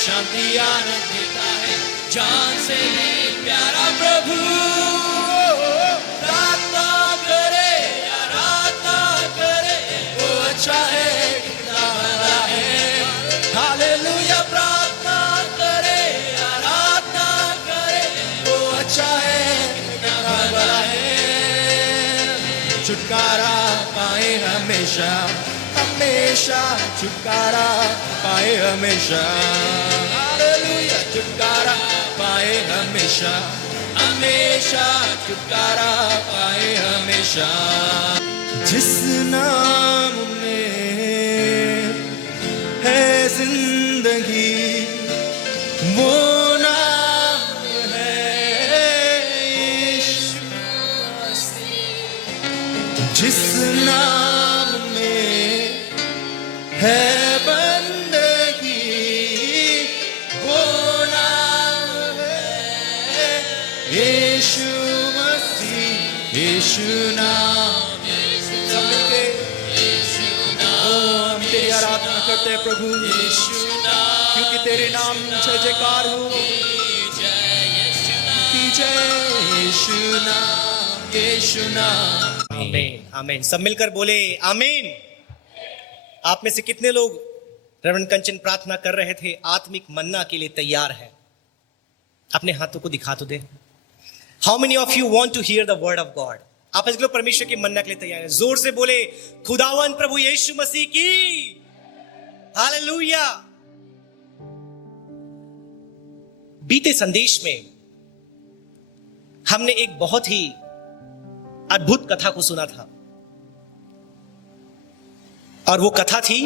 शांति आनंद देता है, जान से भी प्यारा प्रभु। प्रार्थना करे, आराधना करे, वो अच्छा है, कितना भला है। हालेलुया। प्रार्थना करे, आराधना करे, वो अच्छा है, कितना भला है। छुटकारा पाए हमेशा, हमेशा छुटकारा पाए हमेशा। हालेलुया। छुटकारा पाए हमेशा, हमेशा छुटकारा पाए हमेशा। जिस नाम में है जिंदगी, वो नाम है यीशु मसीह। जिस नाम में है बंदगी, वो नाम है यीशु मसीह। यीशु नाम, सब मिलके हम तेरी आराधना करते हैं प्रभु यीशु नाम, क्योंकि तेरे नाम जय जयकार हो। की जय यीशु नाम, यीशु नाम। आमीन आमीन। सब मिलकर बोले आमीन। आप में से कितने लोग रेवरेंड कंचन प्रार्थना कर रहे थे, आत्मिक मन्ना के लिए तैयार है? अपने हाथों को दिखा तो दे। How many of you want to hear the word of God? आप इसके लिए परमेश्वर की मन्ना के लिए तैयार है? जोर से बोले खुदावन प्रभु यीशु मसीह की हालेलुया। बीते संदेश में हमने एक बहुत ही अद्भुत कथा को सुना था, और वो कथा थी,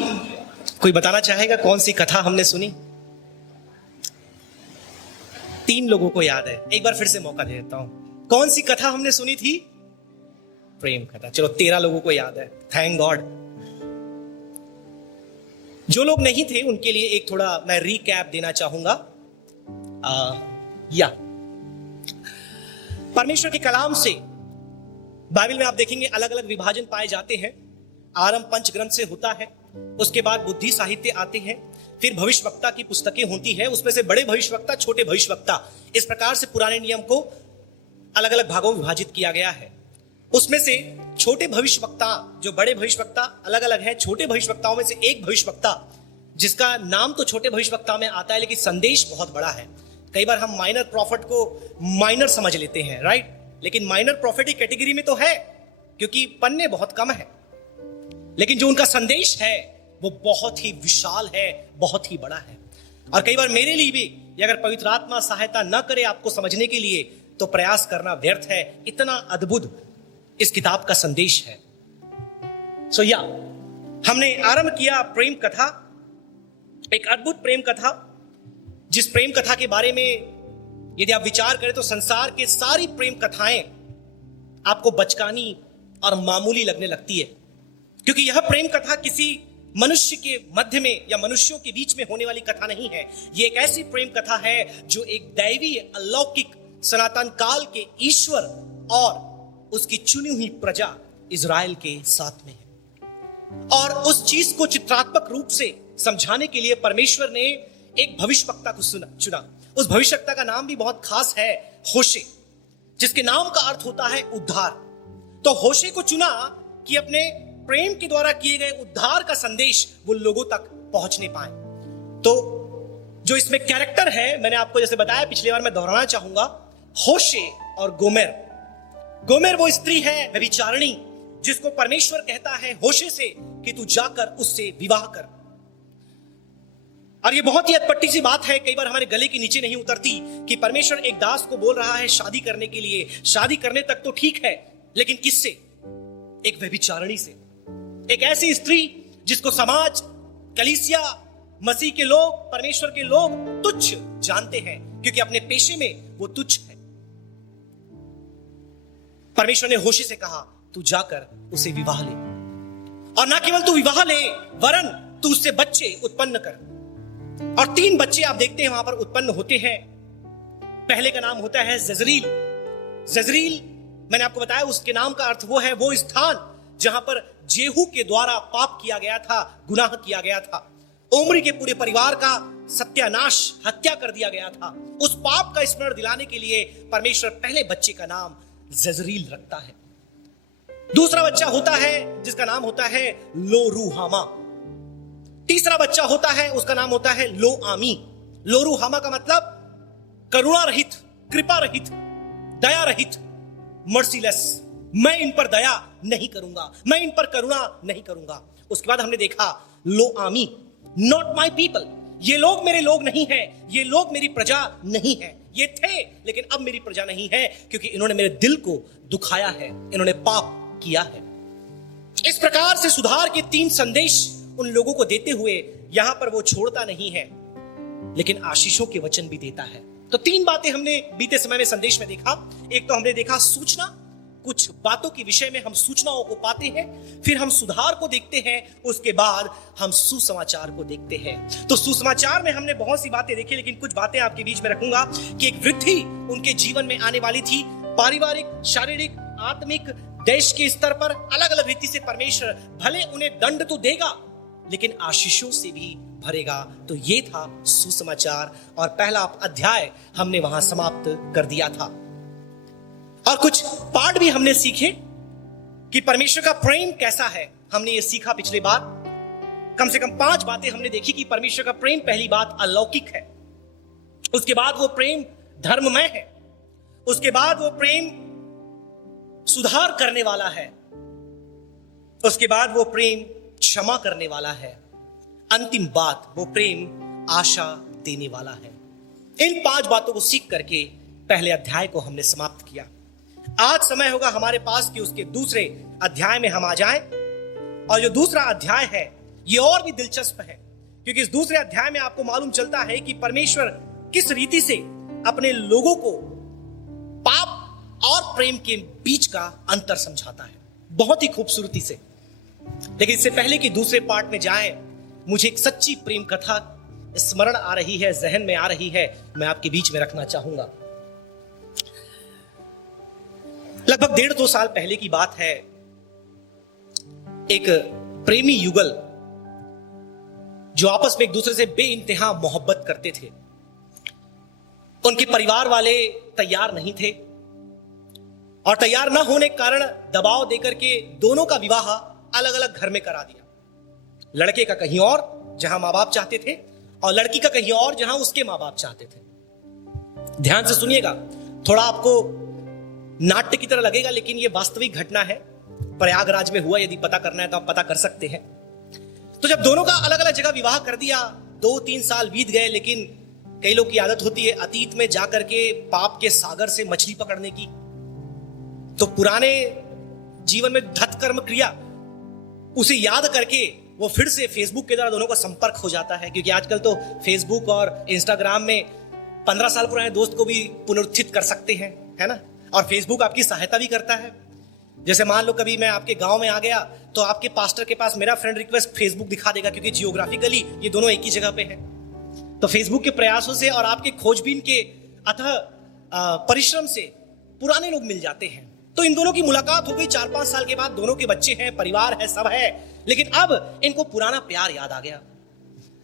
कोई बताना चाहेगा कौन सी कथा हमने सुनी? 3 लोगों को याद है, एक बार फिर से मौका दे देता हूं। कौन सी कथा हमने सुनी थी? प्रेम कथा। चलो 13 लोगों को याद है, थैंक गॉड। जो लोग नहीं थे उनके लिए एक थोड़ा मैं रीकैप देना चाहूंगा। या परमेश्वर के कलाम से बाइबल में आप देखेंगे अलग अलग विभाजन पाए जाते हैं। आरंभ पंचग्रंथ से होता है, उसके बाद बुद्धि साहित्य आते हैं, फिर भविष्यवक्ता की पुस्तकें होती है, उसमें से बड़े भविष्यवक्ता, छोटे भविष्यवक्ता, इस प्रकार से पुराने नियम को अलग अलग भागों में विभाजित किया गया है। उसमें से छोटे भविष्यवक्ता, जो बड़े भविष्यवक्ता अलग अलग है, छोटे भविष्यवक्ताओं में से एक भविष्यवक्ता जिसका नाम तो छोटे भविष्यवक्ता में आता है, लेकिन संदेश बहुत बड़ा है। कई बार हम माइनर प्रॉफिट को माइनर समझ लेते हैं, राइट? लेकिन माइनर प्रॉफिट की कैटेगरी में तो है, क्योंकि पन्ने बहुत कम है, लेकिन जो उनका संदेश है वो बहुत ही विशाल है, बहुत ही बड़ा है। और कई बार मेरे लिए भी, अगर पवित्र आत्मा सहायता न करे आपको समझने के लिए, तो प्रयास करना व्यर्थ है। इतना अद्भुत इस किताब का संदेश है। या हमने आरंभ किया प्रेम कथा, एक अद्भुत प्रेम कथा, जिस प्रेम कथा के बारे में यदि आप विचार करें तो संसार के सारी प्रेम कथाएं आपको बचकानी और मामूली लगने लगती है, क्योंकि यह प्रेम कथा किसी मनुष्य के मध्य में या मनुष्यों के बीच में होने वाली कथा नहीं है। यह एक ऐसी प्रेम कथा है जो एक दैवीय अलौकिक सनातन काल के ईश्वर और उसकी चुनी हुई प्रजा इज़राइल के साथ में है। और उस चीज को चित्रात्मक रूप से समझाने के लिए परमेश्वर ने एक भविष्यवक्ता को चुना। उस भविष्यवक्ता का नाम भी बहुत खास है, होशे, जिसके नाम का अर्थ होता है उद्धार। तो होशे को चुना कि अपने प्रेम के द्वारा किए गए उद्धार का संदेश वो लोगों तक पहुंचने पाए। तो जो इसमें कैरेक्टर है, मैंने आपको जैसे बताया पिछली बार, मैं दोहराना चाहूंगा, होशे और गोमेर। गोमेर वो स्त्री है व्यभिचारिणी, जिसको परमेश्वर कहता है होशे से कि तू जाकर उससे विवाह कर। और ये बहुत ही अटपटी सी बात है, कई बार हमारे गले के नीचे नहीं उतरती कि परमेश्वर एक दास को बोल रहा है शादी करने के लिए। शादी करने तक तो ठीक है, लेकिन किससे? एक व्यभिचारिणी से, एक ऐसी स्त्री जिसको समाज, कलीसिया, मसीह के लोग, परमेश्वर के लोग तुच्छ जानते हैं, क्योंकि अपने पेशे में वो तुच्छ है। परमेश्वर ने होशे से कहा तू जाकर उसे विवाह ले, और ना केवल तू विवाह ले, वरन तू उससे बच्चे उत्पन्न कर। और 3 बच्चे आप देखते हैं वहां पर उत्पन्न होते हैं। पहले का नाम होता है जजरील। जजरील मैंने आपको बताया उसके नाम का अर्थ वो है, वो स्थान जहां पर जेहू के द्वारा पाप किया गया था, गुनाह किया गया था। ओमरी के पूरे परिवार का सत्यानाश, हत्या कर दिया गया था, उस पाप का स्मरण दिलाने के लिए परमेश्वर पहले बच्चे का नाम जजरील रखता है। दूसरा बच्चा होता है जिसका नाम होता है लोरुहामा। तीसरा बच्चा होता है, उसका नाम होता है लोआमी। लोरुहामा का मतलब करुणा रहित, कृपा रहित, दया रहित, मर्सीलेस। मैं इन पर दया नहीं करूंगा, मैं इन पर करुणा नहीं करूंगा। उसके बाद हमने देखा लोआमी, नॉट माई पीपल। ये लोग मेरे लोग नहीं हैं, ये लोग मेरी प्रजा नहीं है। ये थे लेकिन अब मेरी प्रजा नहीं है, क्योंकि इन्होंने मेरे दिल को दुखाया है, इन्होंने पाप किया है। इस प्रकार से सुधार के 3 संदेश उन लोगों को देते हुए यहां पर वो छोड़ता नहीं है, लेकिन आशीषों के वचन भी देता है। तो 3 बातें हमने बीते समय में संदेश में देखा। एक तो हमने देखा सूचना, कुछ बातों के विषय में हम सूचनाओं को पाते हैं, फिर हम सुधार को देखते हैं, उसके बाद हम सुसमाचार को देखते हैं। तो सुसमाचार में हमने बहुत सी बातें देखी, लेकिन कुछ बातें आपके बीच में रखूंगा कि एक वृद्धि उनके जीवन में आने वाली थी। पारिवारिक, शारीरिक, आत्मिक, देश के स्तर पर अलग अलग रीति से परमेश्वर भले उन्हें दंड तो देगा, लेकिन आशीषों से भी भरेगा। तो ये था सुसमाचार और पहला अध्याय हमने वहां समाप्त कर दिया था। और कुछ पाठ भी हमने सीखे कि परमेश्वर का प्रेम कैसा है। हमने ये सीखा पिछले बार। कम से कम 5 बातें हमने देखी कि परमेश्वर का प्रेम, पहली बात अलौकिक है, उसके बाद वो प्रेम धर्ममय है, उसके बाद वो प्रेम सुधार करने वाला है, उसके बाद वो प्रेम क्षमा करने वाला है, अंतिम बात वो प्रेम आशा देने वाला है। इन 5 बातों को सीख करके पहले अध्याय को हमने समाप्त किया। आज समय होगा हमारे पास कि उसके दूसरे अध्याय में हम आ जाएं। और जो दूसरा अध्याय है ये और भी दिलचस्प है, क्योंकि इस दूसरे अध्याय में आपको मालूम चलता है कि परमेश्वर किस रीति से अपने लोगों को पाप और प्रेम के बीच का अंतर समझाता है, बहुत ही खूबसूरती से। लेकिन इससे पहले कि दूसरे पार्ट में जाएं, मुझे एक सच्ची प्रेम कथा स्मरण आ रही है, जहन में आ रही है, मैं आपके बीच में रखना चाहूंगा। लगभग 1.5-2 साल पहले की बात है। एक प्रेमी युगल जो आपस में एक दूसरे से बेइंतहा मोहब्बत करते थे, उनके परिवार वाले तैयार नहीं थे और तैयार न होने के कारण दबाव देकर के दोनों का विवाह अलग अलग घर में करा दिया। लड़के का कहीं और जहां मां बाप चाहते थे और लड़की का कहीं और जहां उसके मां बाप चाहते थे। ध्यान से सुनिएगा, थोड़ा आपको नाट्य की तरह लगेगा, लेकिन यह वास्तविक घटना है। प्रयागराज में हुआ, यदि पता करना है तो आप पता कर सकते हैं। तो जब दोनों का अलग अलग जगह विवाह कर दिया, 2-3 साल बीत गए, लेकिन कई लोग की आदत होती है अतीत में जाकर के पाप के सागर से मछली पकड़ने की। तो पुराने जीवन में धत्कर्म क्रिया उसे याद करके वो फिर से फेसबुक के द्वारा दोनों का संपर्क हो जाता है, क्योंकि आजकल तो फेसबुक और इंस्टाग्राम में 15 साल पुराने दोस्त को भी पुनरुत्थित कर सकते हैं, है ना। और फेसबुक आपकी सहायता भी करता है। जैसे मान लो कभी मैं आपके गांव में आ गया तो आपके पास्टर के पास मेरा फ्रेंड रिक्वेस्ट फेसबुक दिखा देगा, क्योंकि जियोग्राफिकली ये दोनों एक ही जगह पे हैं। तो फेसबुक के प्रयासों से और आपके खोजबीन के अथः परिश्रम से पुराने लोग मिल जाते हैं। तो इन दोनों की मुलाकात हो गई 4-5 साल के बाद। दोनों के बच्चे हैं, परिवार है, सब है, लेकिन अब इनको पुराना प्यार याद आ गया।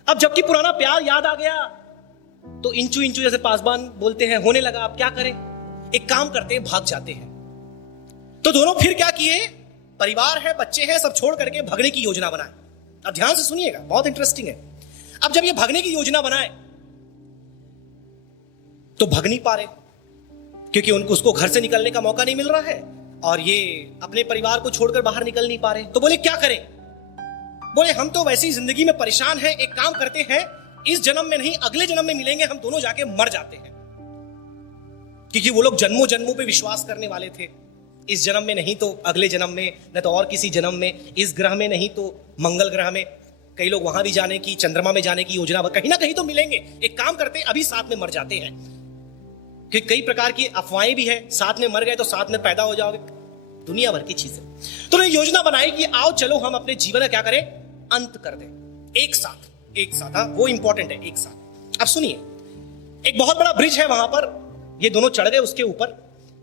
अब जबकि पुराना प्यार याद आ गया तो इंचू इंचू जैसे पासबान बोलते हैं होने लगा। अब क्या करें, एक काम करते हैं, भाग जाते हैं। तो दोनों फिर क्या किए, परिवार है, बच्चे हैं, सब छोड़ करके भगने की योजना बनाए। अब ध्यान से सुनिएगा, बहुत इंटरेस्टिंग है। अब जब ये भगने की योजना बनाए तो भग नहीं पा रहे, क्योंकि उनको उसको घर से निकलने का मौका नहीं मिल रहा है और ये अपने परिवार को छोड़कर बाहर निकल नहीं पा रहे। तो बोले क्या करें। बोले हम तो वैसी जिंदगी में परेशान हैं, एक काम करते हैं, इस जन्म में नहीं अगले जन्म में मिलेंगे, हम दोनों जाके मर जाते हैं। क्योंकि वो लोग जन्मों जन्मों पे विश्वास करने वाले थे, इस जन्म में नहीं तो अगले जन्म में, न तो और किसी जन्म में, इस ग्रह में नहीं तो मंगल ग्रह में। कई लोग वहां भी जाने की, चंद्रमा में जाने की योजना, कहीं ना कहीं तो मिलेंगे। एक काम करते अभी साथ में मर जाते हैं, क्योंकि कई प्रकार की अफवाहें भी है, साथ में मर गए तो साथ में पैदा हो जाओगे, दुनिया भर की चीजें। तो उन्होंने योजना बनाई कि आओ चलो हम अपने जीवन का क्या करें, अंत कर दें एक साथ। हाँ, वो इंपॉर्टेंट है, एक साथ। अब सुनिए, एक बहुत बड़ा ब्रिज है वहां पर, ये दोनों चढ़ गए उसके ऊपर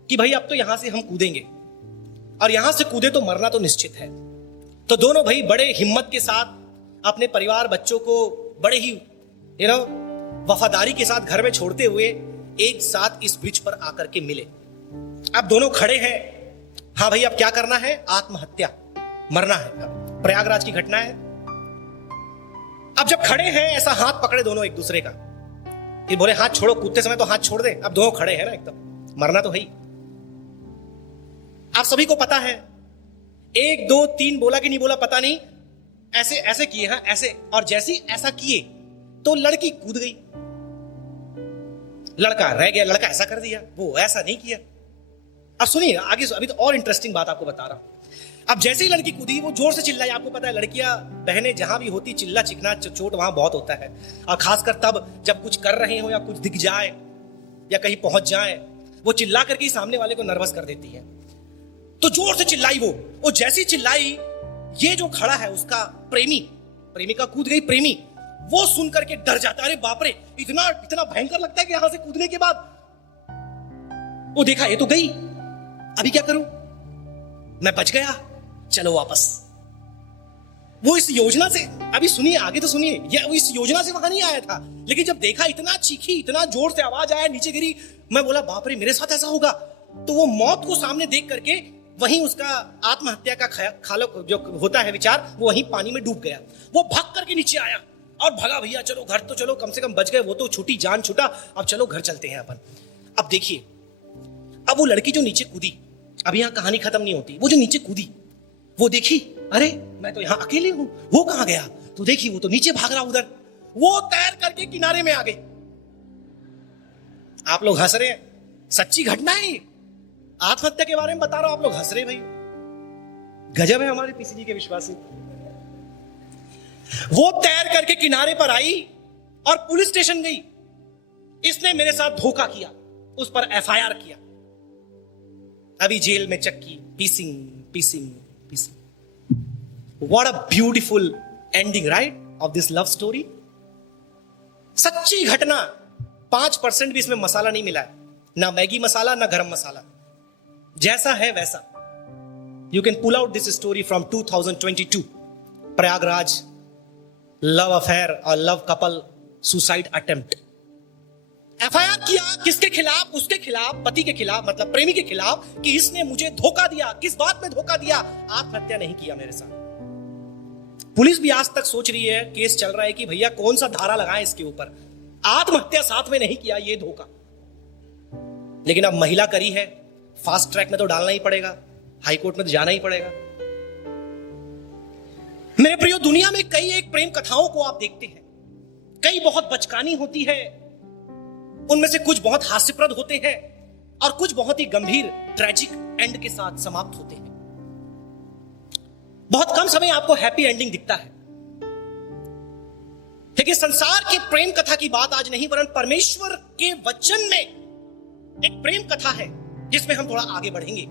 कि भाई अब तो यहां से हम कूदेंगे, और यहां से कूदे तो मरना तो निश्चित है। तो दोनों भाई बड़े हिम्मत के साथ अपने परिवार, बच्चों को बड़े ही वफादारी के साथ घर में छोड़ते हुए एक साथ इस ब्रिज पर आकर के मिले। अब दोनों खड़े हैं। हाँ भाई, अब क्या करना है? आत्महत्या, मरना है। अब प्रयागराज की घटना है। अब जब खड़े हैं, ऐसा हाथ पकड़े दोनों एक दूसरे का, ये बोले हाथ छोड़ो, कूदते समय तो हाथ छोड़ दे। अब दोनों खड़े हैं ना, एकदम मरना तो है ही। आप सभी को पता है, 1 2 3 बोला कि नहीं बोला पता नहीं, ऐसे ऐसे किए, हाँ ऐसे, और जैसे ही ऐसा किए तो लड़की कूद गई, लड़का रह गया। लड़का ऐसा कर दिया, वो ऐसा नहीं किया। अब सुनिए आगे, अभी तो और इंटरेस्टिंग बात आपको बता रहा हूं। अब जैसे ही लड़की कूदी, वो जोर से चिल्लाई। आपको पता है लड़कियां बहनें जहां भी होती, चिल्ला चिकना चोट वहां बहुत होता है, और खासकर तब जब कुछ कर रहे हो या कुछ दिख जाए या कहीं पहुंच जाए, वो चिल्ला करके ही सामने वाले को नर्वस कर देती है। तो जोर से चिल्लाई वो जैसी चिल्लाई, ये जो खड़ा है उसका प्रेमिका कूद गई। प्रेमी वो सुन करके डर जाता है, अरे बाप रे, इतना इतना भयंकर लगता है कि यहां से कूदने के बाद वो देखा ये तो गई, अभी क्या करूं, मैं बच गया, चलो वापस। वो इस योजना से, अभी सुनिए आगे तो सुनिए, ये वो इस योजना से वहां नहीं आया था, लेकिन जब देखा इतना चीखी, इतना जोर से आवाज आया, नीचे गिरी, मैं बोला बाप रे मेरे साथ ऐसा होगा। तो वो मौत को सामने देख करके वहीं उसका आत्महत्या का ख्याल जो होता है विचार, वो वहीं पानी में डूब गया। वो भाग करके नीचे आया और भगा, भैया चलो घर तो चलो, कम से कम बच गए, वो तो छूटी, जान छूटा, अब चलो घर चलते हैं अपन। अब देखिए, अब वो लड़की जो नीचे कूदी, अब यहां कहानी खत्म नहीं होती। वो जो नीचे कूदी, वो देखी, अरे मैं तो यहां अकेले हूं, वो कहां गया? तो देखी वो तो नीचे भाग रहा उधर, वो तैर करके किनारे में आ गई। आप लोग हंस रहे हैं, सच्ची घटना है ये, आत्महत्या के बारे में बता रहा हूं, आप लोग हंस रहे भाई। गजब है हमारे पीसीजी के विश्वासी। वो तैर करके किनारे पर आई और पुलिस स्टेशन गई, इसने मेरे साथ धोखा किया, उस पर एफआईआर किया, अभी जेल में चक्की पीसिंग पीसिंग पीसिंग। What a beautiful ending right of this love story. सच्ची घटना, 5% भी इसमें मसाला नहीं मिला है, ना मैगी मसाला ना गरम मसाला, जैसा है वैसा। You can pull out this story from 2022 Prayagraj love affair और love couple suicide attempt. FIR किया किसके खिलाफ? उसके खिलाफ, पति के खिलाफ, मतलब प्रेमी के खिलाफ, कि इसने मुझे धोखा दिया। किस बात में धोखा दिया? आत्महत्या नहीं किया मेरे साथ। पुलिस भी आज तक सोच रही है, केस चल रहा है कि भैया कौन सा धारा लगाएं इसके ऊपर, आत्महत्या साथ में नहीं किया, ये धोखा। लेकिन अब महिला करी है, फास्ट ट्रैक में तो डालना ही पड़ेगा, हाई कोर्ट में तो जाना ही पड़ेगा। मेरे प्रियो, दुनिया में कई एक प्रेम कथाओं को आप देखते हैं, कई बहुत बचकानी होती है, उनमें से कुछ बहुत हास्यप्रद होते हैं और कुछ बहुत ही गंभीर ट्रेजिक एंड के साथ समाप्त होते हैं। बहुत कम समय आपको हैप्पी एंडिंग दिखता है। लेकिन संसार के प्रेम कथा की बात आज नहीं, वरन परमेश्वर के वचन में एक प्रेम कथा है जिसमें हम थोड़ा आगे बढ़ेंगे।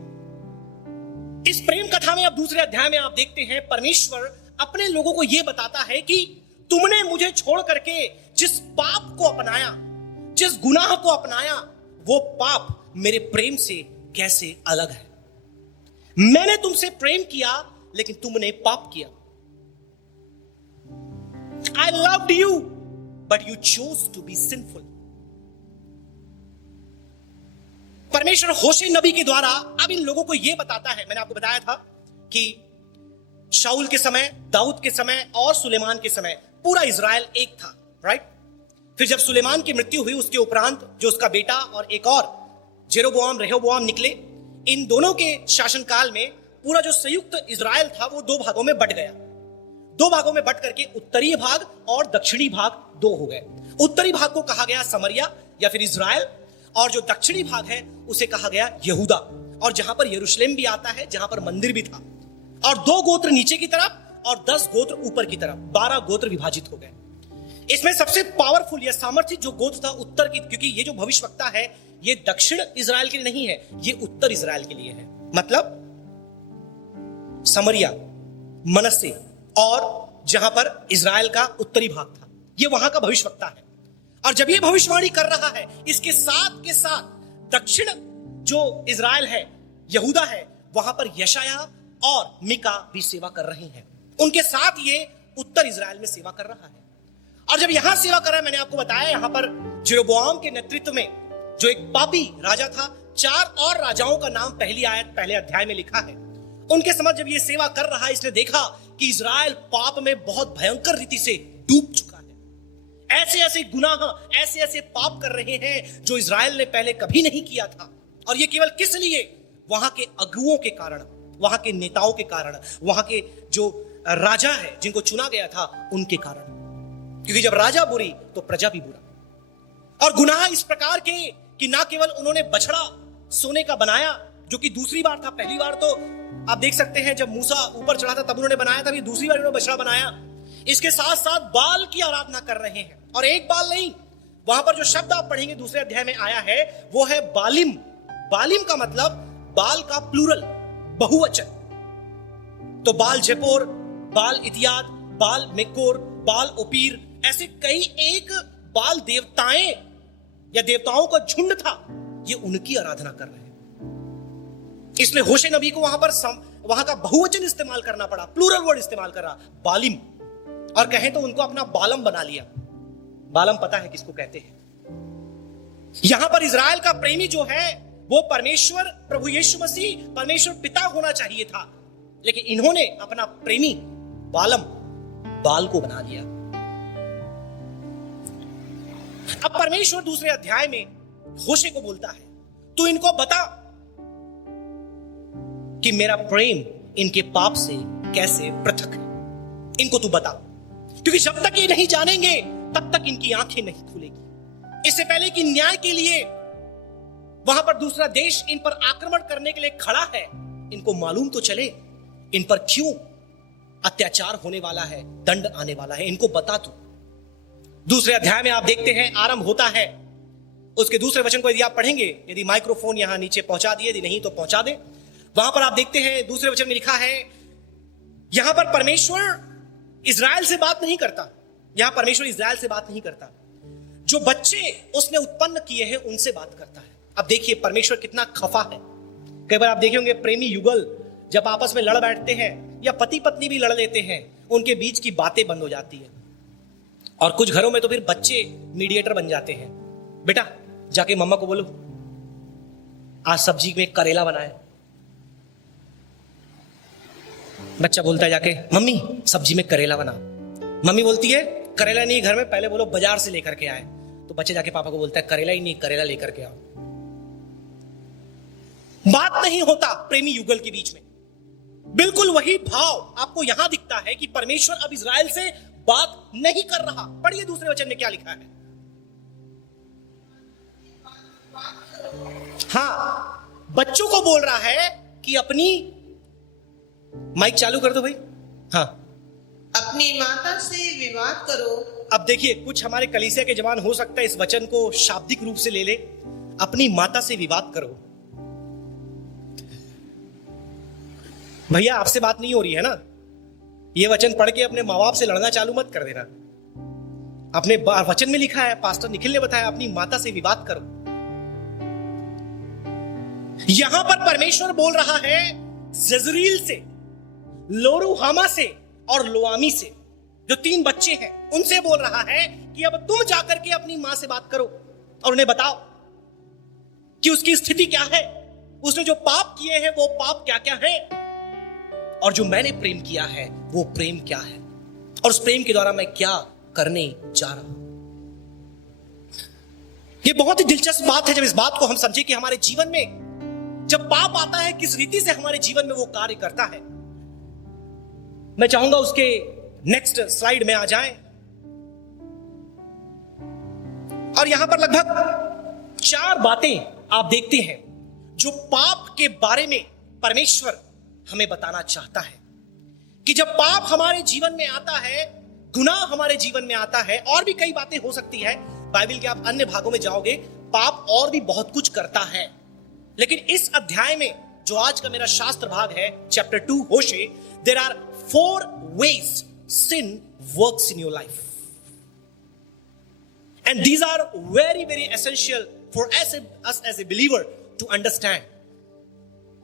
इस प्रेम कथा में अब दूसरे अध्याय में आप देखते हैं, परमेश्वर अपने लोगों को यह बताता है कि तुमने मुझे छोड़ करके जिस पाप को अपनाया, जिस गुनाह को अपनाया, वो पाप मेरे प्रेम से कैसे अलग है। मैंने तुमसे प्रेम किया लेकिन तुमने पाप किया। I loved you but you chose to be sinful। परमेश्वर होशे नबी के द्वारा अब इन लोगों को यह बताता है, मैंने आपको बताया था कि शाऊल के समय, दाऊद के समय और सुलेमान के समय पूरा इजराइल एक था, राइट। फिर जब सुलेमान की मृत्यु हुई, उसके उपरांत जो उसका बेटा और एक और जेरोबोआम रेहोबोआम निकले, इन दोनों के शासनकाल में पूरा जो संयुक्त इजराइल था वो 2 भागों में बट गया। 2 भागों में बट करके उत्तरी भाग और दक्षिणी भाग 2 हो गए। उत्तरी भाग को कहा गया समरिया या फिर इजराइल, और जो दक्षिणी भाग है उसे कहा गया यहूदा, और जहां पर यरूशलेम भी आता है, जहां पर मंदिर भी था। और 2 गोत्र नीचे की तरफ और 10 गोत्र ऊपर की तरफ, 12 गोत्र विभाजित हो गए। इसमें सबसे पावरफुल या सामर्थ्य जो गोत्र था उत्तर की, क्योंकि ये जो भविष्यवक्ता है ये दक्षिण इजराइल के लिए नहीं है, ये उत्तर इजराइल के लिए है। मतलब समरिया, मनस्से और जहां पर इजराइल का उत्तरी भाग था, ये वहां का भविष्यवक्ता है। और जब ये भविष्यवाणी कर रहा है, इसके साथ के साथ दक्षिण जो इजराइल है, यहूदा है, वहां पर यशाया और मिका भी सेवा कर रहे हैं। उनके साथ ये उत्तर इजराइल में सेवा कर रहा है। और जब यहां सेवा कर रहा है, मैंने आपको बताया यहां पर जेरोबोआम के नेतृत्व में जो एक पापी राजा था, 4 और राजाओं का नाम पहली आयत पहले अध्याय में लिखा है। उनके समझ जब ये सेवा कर रहा है, इसने देखा कि इजराइल पाप में बहुत भयंकर रीति से डूब चुका है। ऐसे ऐसे गुनाह, ऐसे ऐसे पाप कर रहे हैं जो इजराइल ने पहले कभी नहीं किया था। और ये केवल किस लिए? वहां के अगुओं के कारण, वहां के नेताओं के कारण, वहां के जो राजा है जिनको चुना गया था उनके कारण। क्योंकि जब राजा बुरी तो प्रजा भी बुरा। और गुनाह इस प्रकार के कि ना केवल उन्होंने बछड़ा सोने का बनाया, जो कि दूसरी बार था। पहली बार तो आप देख सकते हैं जब मूसा ऊपर चढ़ा था तब उन्होंने बनाया था, दूसरी बार उन्होंने बछड़ा बनाया। इसके साथ साथ बाल की आराधना कर रहे हैं। और एक बाल नहीं, वहां पर जो शब्द आप पढ़ेंगे दूसरे अध्याय में आया है वो है बालिम। बालिम का मतलब बाल का प्लूरल, बहुवचन। तो बाल जेपोर, बाल इतियाद, बाल मेकोर, बाल ओपीर, ऐसे कई एक बाल देवताएं या देवताओं का झुंड था, ये उनकी आराधना कर रहे हैं। इसलिए होशे नबी को वहां का बहुवचन इस्तेमाल करना पड़ा, प्लूरल वर्ड इस्तेमाल कर रहा, बालिम। और कहें तो उनको अपना बालम बना लिया। बालम पता है किसको कहते हैं। यहां पर इजराइल का प्रेमी जो है वो परमेश्वर प्रभु यीशु मसीह परमेश्वर पिता होना चाहिए था, लेकिन इन्होंने अपना प्रेमी बालम, बाल को बना लिया। अब परमेश्वर दूसरे अध्याय में होशे को बोलता है, तू इनको बता कि मेरा प्रेम इनके पाप से कैसे पृथक है। इनको तू बता, क्योंकि जब तक ये नहीं जानेंगे तब तक इनकी आंखें नहीं खुलेगी। इससे पहले कि न्याय के लिए वहां पर दूसरा देश इन पर आक्रमण करने के लिए खड़ा है, इनको मालूम तो चले इन पर क्यों अत्याचार होने वाला है, दंड आने वाला है। इनको बता तू। दूसरे अध्याय में आप देखते हैं आरंभ होता है, उसके दूसरे वचन को यदि आप पढ़ेंगे, यदि माइक्रोफोन यहां नीचे पहुंचा दिए, यदि नहीं तो पहुंचा दे, वहां पर आप देखते हैं दूसरे वचन में लिखा है, यहां पर परमेश्वर इजराइल से बात नहीं करता। यहां परमेश्वर इजराइल से बात नहीं करता, जो बच्चे उसने उत्पन्न किए हैं उनसे बात करता है। अब देखिए परमेश्वर कितना खफा है। कई बार आप देखे होंगे प्रेमी युगल जब आपस में लड़ बैठते हैं, या पति पत्नी भी लड़ लेते हैं, उनके बीच की बातें बंद हो जाती है। और कुछ घरों में तो फिर बच्चे मीडिएटर बन जाते हैं। बेटा जाके मम्मा को बोलो आज सब्जी में करेला बनाए। बच्चा बोलता है जाके, मम्मी सब्जी में करेला बना। मम्मी बोलती है करेला नहीं घर में, पहले बोलो बाजार से लेकर के आए। तो बच्चे जाके पापा को बोलता है करेला ही नहीं, करेला लेकर के आओ। बात नहीं होता प्रेमी युगल के बीच में। बिल्कुल वही भाव आपको यहां दिखता है कि परमेश्वर अब इजराइल से बात नहीं कर रहा। पढ़िए दूसरे वचन में क्या लिखा है। हाँ, बच्चों को बोल रहा है कि अपनी, माइक चालू कर दो भाई। हाँ, अपनी माता से विवाद करो। अब देखिए कुछ हमारे कलीसिया के जवान हो सकता है इस वचन को शाब्दिक रूप से ले ले, अपनी माता से विवाद करो। भैया आपसे बात नहीं हो रही है ना, ये वचन पढ़ के अपने माँ बाप से लड़ना चालू मत कर देना। अपने वचन में लिखा है, पास्टर निखिल ने बताया, अपनी माता से विवाद करो। यहां पर परमेश्वर बोल रहा है जजरील से, लोरुहामा से और लोआमी से, जो 3 बच्चे हैं, उनसे बोल रहा है कि अब तुम जाकर के अपनी मां से बात करो और उन्हें बताओ कि उसकी स्थिति क्या है, उसने जो पाप किए हैं वो पाप क्या क्या है, और जो मैंने प्रेम किया है वो प्रेम क्या है, और उस प्रेम के द्वारा मैं क्या करने जा रहा हूं। यह बहुत ही दिलचस्प बात है जब इस बात को हम समझे कि हमारे जीवन में जब पाप आता है किस रीति से हमारे जीवन में वो कार्य करता है। मैं चाहूंगा उसके नेक्स्ट स्लाइड में आ जाएं। और यहां पर लगभग 4 बातें आप देखते हैं जो पाप के बारे में परमेश्वर हमें बताना चाहता है कि जब पाप हमारे जीवन में आता है, गुनाह हमारे जीवन में आता है, और भी कई बातें हो सकती है। बाइबल के आप अन्य भागों में जाओगे, पाप और भी बहुत कुछ करता है, लेकिन इस अध्याय में जो आज का मेरा शास्त्र भाग है, chapter 2 Hosea, there are 4 ways sin works in your life, and these are very very essential for us as a believer to understand.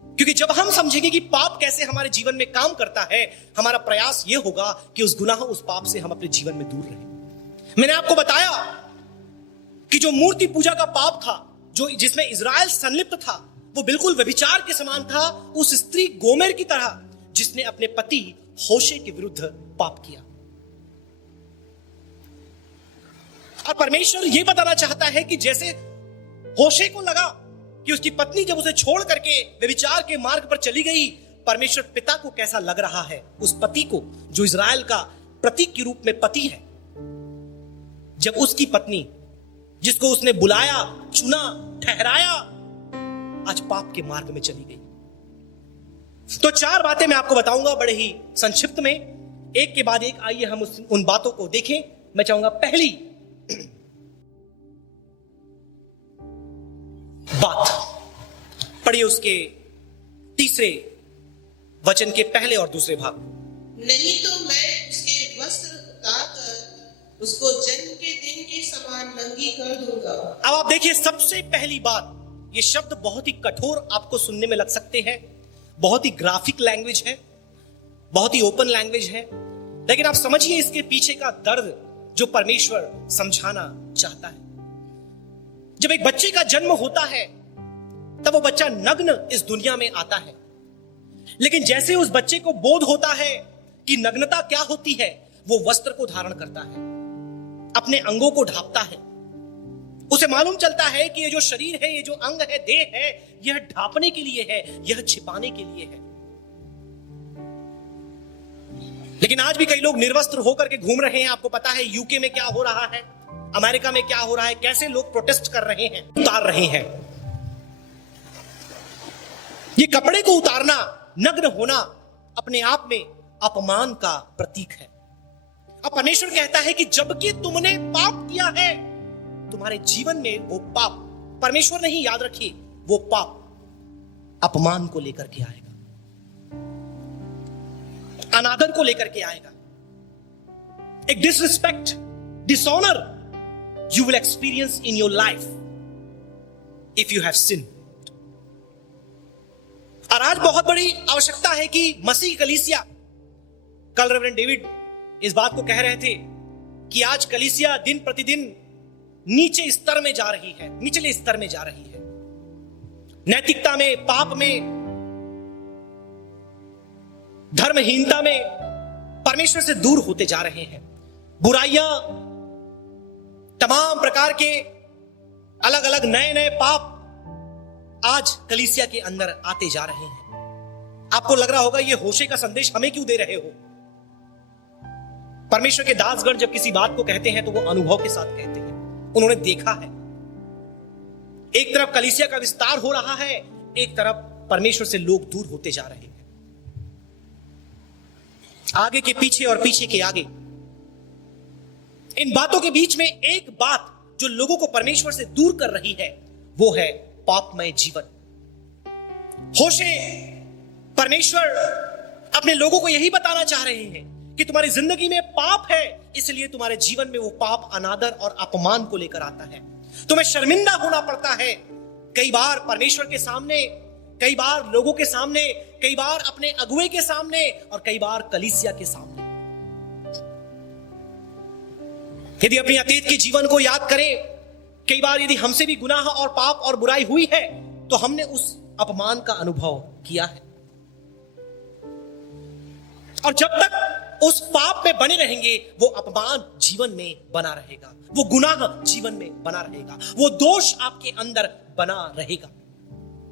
क्योंकि जब हम समझेंगे कि पाप कैसे हमारे जीवन में काम करता है, हमारा प्रयास यह होगा कि उस गुनाह, उस पाप से हम अपने जीवन में दूर रहें। मैंने आपको बताया कि जो मूर्ति पूजा का पाप था, जो जिसमें इजराइल संलिप्त था, वो बिल्कुल व्यभिचार के समान था, उस स्त्री गोमेर की तरह जिसने अपने पति होशे के विरुद्ध पाप किया। और परमेश्वर यह बताना चाहता है कि जैसे होशे को लगा कि उसकी पत्नी जब उसे छोड़ करके व्यभिचार के मार्ग पर चली गई, परमेश्वर पिता को कैसा लग रहा है उस पति को, जो इजराइल का प्रतीक के रूप में पति है, जब उसकी पत्नी जिसको उसने बुलाया, चुना, ठहराया, आज पाप के मार्ग में चली गई। तो 4 बातें मैं आपको बताऊंगा बड़े ही संक्षिप्त में, एक के बाद एक। आइए हम उन बातों को देखें। मैं चाहूंगा पहली बात पढ़िए उसके 3 वचन के पहले और दूसरे भाग। नहीं तो मैं उसके वस्त्र उतारकर उसको जन्म के दिन के समान नंगी कर दूंगा। अब आप देखिए, सबसे पहली बात, ये शब्द बहुत ही कठोर आपको सुनने में लग सकते हैं, बहुत ही ग्राफिक लैंग्वेज है, बहुत ही ओपन लैंग्वेज है, लेकिन आप समझिए इसके पीछे का दर्द जो परमेश्वर समझाना चाहता है। जब एक बच्चे का जन्म होता है तब वो बच्चा नग्न इस दुनिया में आता है, लेकिन जैसे उस बच्चे को बोध होता है कि नग्नता क्या होती है, वो वस्त्र को धारण करता है, अपने अंगों को ढांपता है। उसे मालूम चलता है कि ये जो शरीर है, ये जो अंग है, देह है, यह ढांपने के लिए है, यह छिपाने के लिए है। लेकिन आज भी कई लोग निर्वस्त्र होकर के घूम रहे हैं। आपको पता है यूके में क्या हो रहा है, अमेरिका में क्या हो रहा है, कैसे लोग प्रोटेस्ट कर रहे हैं, उतार रहे हैं। ये कपड़े को उतारना, नग्न होना अपने आप में अपमान का प्रतीक है। अब परमेश्वर कहता है कि जबकि तुमने पाप किया है, तुम्हारे जीवन में वो पाप, परमेश्वर नहीं, याद रखिए, वो पाप अपमान को लेकर के आएगा, अनादर को लेकर के आएगा, एक disrespect, dishonour you will experience in your life if you have sinned। और आज बहुत बड़ी आवश्यकता है कि मसीह कलीसिया, कल रेवरेंड डेविड इस बात को कह रहे थे कि आज कलीसिया दिन प्रतिदिन नीचे स्तर में जा रही है, निचले स्तर में जा रही है, नैतिकता में, पाप में, धर्महीनता में, परमेश्वर से दूर होते जा रहे हैं। बुराइयां, तमाम प्रकार के अलग अलग नए नए पाप आज कलीसिया के अंदर आते जा रहे हैं। आपको लग रहा होगा ये होशे का संदेश हमें क्यों दे रहे हो? परमेश्वर के दासगण जब किसी बात को कहते हैं तो वो अनुभव के साथ कहते हैं, उन्होंने देखा है। एक तरफ कलीसिया का विस्तार हो रहा है, एक तरफ परमेश्वर से लोग दूर होते जा रहे हैं, आगे के पीछे और पीछे के आगे। इन बातों के बीच में एक बात जो लोगों को परमेश्वर से दूर कर रही है, वो है पापमय जीवन। होशे, परमेश्वर अपने लोगों को यही बताना चाह रहे हैं कि तुम्हारी जिंदगी में पाप है, इसलिए तुम्हारे जीवन में वो पाप अनादर और अपमान को लेकर आता है। तुम्हें शर्मिंदा होना पड़ता है, कई बार परमेश्वर के सामने, कई बार लोगों के सामने, कई बार अपने अगुवे के सामने, और कई बार कलीसिया के सामने। यदि अपनी अतीत के जीवन को याद करें, कई बार यदि हमसे भी गुनाह और पाप और बुराई हुई है तो हमने उस अपमान का अनुभव किया है, और जब तक उस पाप में बने रहेंगे वो अपमान जीवन में बना रहेगा, वो गुनाह जीवन में बना रहेगा, वो दोष आपके अंदर बना रहेगा।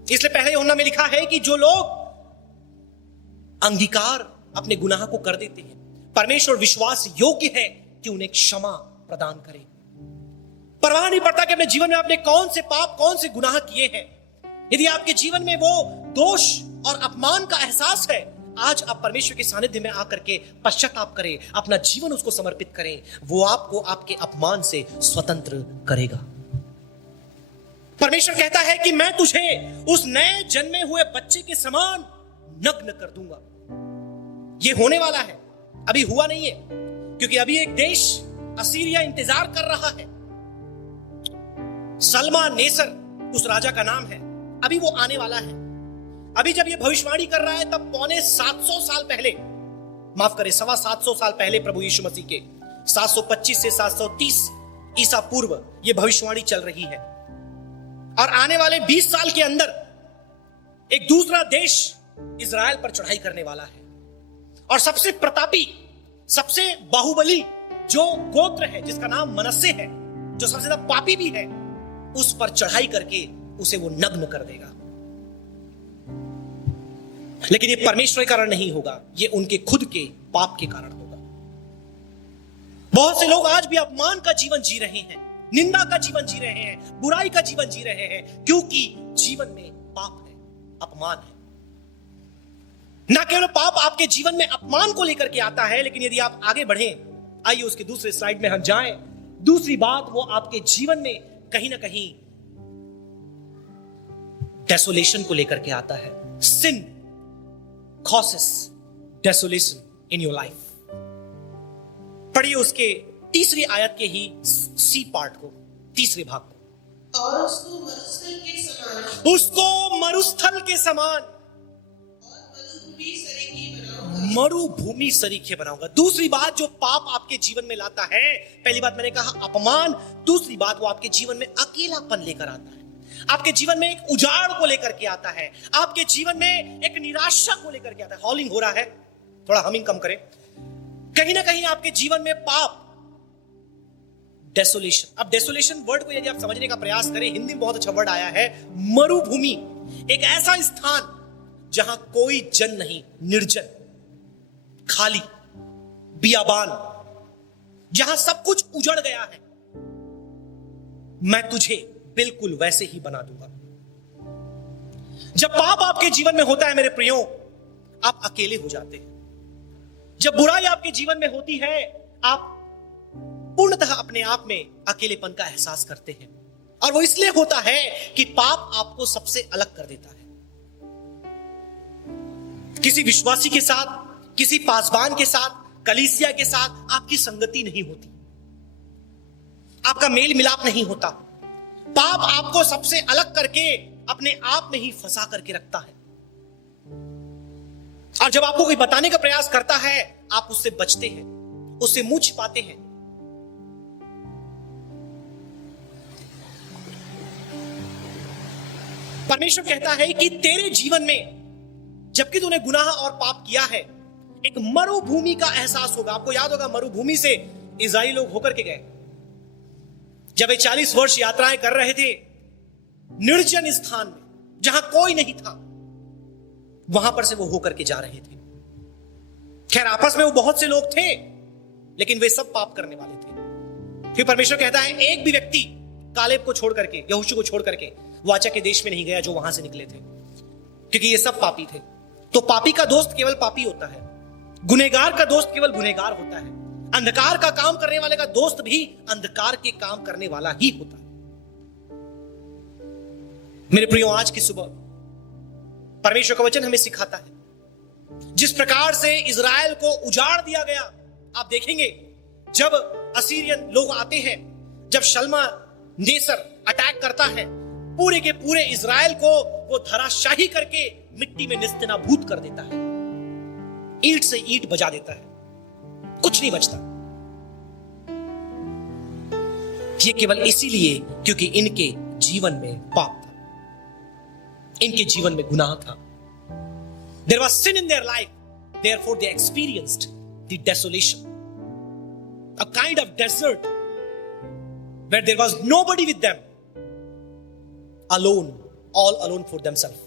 इसलिए पहले यूहन्ना में लिखा है कि जो लोग अंगीकार अपने गुनाह को कर देते हैं, परमेश्वर विश्वास योग्य है कि उन्हें क्षमा प्रदान करे। परवाह नहीं पड़ता कि अपने जीवन में आपने कौन से पाप, कौन से गुनाह किए हैं। यदि आपके जीवन में वो दोष और अपमान का एहसास है, आज आप परमेश्वर के सानिध्य में आकर के पश्चाताप करें, अपना जीवन उसको समर्पित करें, वो आपको आपके अपमान से स्वतंत्र करेगा। परमेश्वर कहता है कि मैं तुझे उस नए जन्मे हुए बच्चे के समान नग्न कर दूंगा। ये होने वाला है, अभी हुआ नहीं है, क्योंकि अभी एक देश असीरिया इंतजार कर रहा है। सल्मा नेसर उस राजा का नाम है, अभी वो आने वाला है। अभी जब ये भविष्यवाणी कर रहा है तब 750 साल पहले, माफ करें 725 साल पहले प्रभु यीशु मसीह के, 725 से 730 ईसा पूर्व यह भविष्यवाणी चल रही है। और आने वाले 20 साल के अंदर एक दूसरा देश इजराइल पर चढ़ाई करने वाला है, और सबसे प्रतापी, सबसे बाहुबली जो गोत्र है, जिसका नाम मनस्से है, जो सबसे ज्यादा पापी भी है, उस पर चढ़ाई करके उसे वो नग्न कर देगा। लेकिन ये परमेश्वर के कारण नहीं होगा, ये उनके खुद के पाप के कारण होगा। बहुत से लोग आज भी अपमान का जीवन जी रहे हैं, निंदा का जीवन जी रहे हैं, बुराई का जीवन जी रहे हैं, क्योंकि जीवन में पाप है, अपमान है। ना केवल पाप आपके जीवन में अपमान को लेकर के आता है, लेकिन यदि आप आगे बढ़ें, आइए उसके दूसरे स्लाइड में हम जाएं। दूसरी बात, वो आपके जीवन में कहीं ना कहीं डेसोलेशन को लेकर के आता है। सिन causes desolation in your life। पढ़िए उसके तीसरी आयत के ही सी पार्ट को, तीसरे भाग को। और उसको मरुस्थल के समान उसको मरुस्थल के समान मरुभूमि सरीखे बनाऊंगा। दूसरी बात जो पाप आपके जीवन में लाता है, पहली बात मैंने कहा अपमान, दूसरी बात वो आपके जीवन में अकेलापन लेकर आता है, आपके जीवन में एक उजाड़ को लेकर के आता है, आपके जीवन में एक निराशा को लेकर के आता है। हॉलिंग हो रहा है, थोड़ा हमिंग कम करें। कहीं ना कहीं आपके जीवन में पाप, डेसोलेशन। अब डेसोलेशन वर्ड को यदि आप समझने का प्रयास करें, हिंदी में बहुत अच्छा वर्ड आया है, मरुभूमि। एक ऐसा स्थान जहां कोई जन नहीं, निर्जन, खाली, बियाबान, जहां सब कुछ उजड़ गया है। मैं तुझे बिल्कुल वैसे ही बना दूंगा। जब पाप आपके जीवन में होता है मेरे प्रियो, आप अकेले हो जाते हैं। जब बुराई आपके जीवन में होती है, आप पूर्णतः अपने आप में अकेलेपन का एहसास करते हैं, और वो इसलिए होता है कि पाप आपको सबसे अलग कर देता है। किसी विश्वासी के साथ, किसी पासबान के साथ, कलीसिया के साथ आपकी संगति नहीं होती, आपका मेल मिलाप नहीं होता। पाप आपको सबसे अलग करके अपने आप में ही फंसा करके रखता है, और जब आपको कोई बताने का प्रयास करता है, आप उससे बचते हैं, उससे मुंह छिपाते हैं। परमेश्वर कहता है कि तेरे जीवन में जबकि तूने गुनाह और पाप किया है, एक मरुभूमि का एहसास होगा। आपको याद होगा मरुभूमि से इस्राएली लोग होकर के गए, जब वे 40 वर्ष यात्राएं कर रहे थे, निर्जन स्थान में जहां कोई नहीं था, वहां पर से वो होकर के जा रहे थे। खैर आपस में वो बहुत से लोग थे, लेकिन वे सब पाप करने वाले थे। फिर परमेश्वर कहता है एक भी व्यक्ति कालेब को छोड़ करके, यहोशू को छोड़ करके वाचा के देश में नहीं गया जो वहां से निकले थे, क्योंकि ये सब पापी थे। तो पापी का दोस्त केवल पापी होता है, गुनहगार का दोस्त केवल गुनहगार होता है, अंधकार का काम करने वाले का दोस्त भी अंधकार के काम करने वाला ही होता है। मेरे प्रियो, आज की सुबह परमेश्वर का वचन हमें सिखाता है जिस प्रकार से इजराइल को उजाड़ दिया गया। आप देखेंगे जब असीरियन लोग आते हैं, जब शल्मा नेसर अटैक करता है, पूरे के पूरे इजराइल को वो धराशाही करके मिट्टी में निस्तेनाबूत कर देता है, ईंट से ईंट बजा देता है, कुछ नहीं बचता। ये केवल इसीलिए क्योंकि इनके जीवन में पाप था, इनके जीवन में गुनाह था। There was sin in their life, therefore they experienced the desolation, a kind of desert where there was nobody with them, alone, all alone for themselves.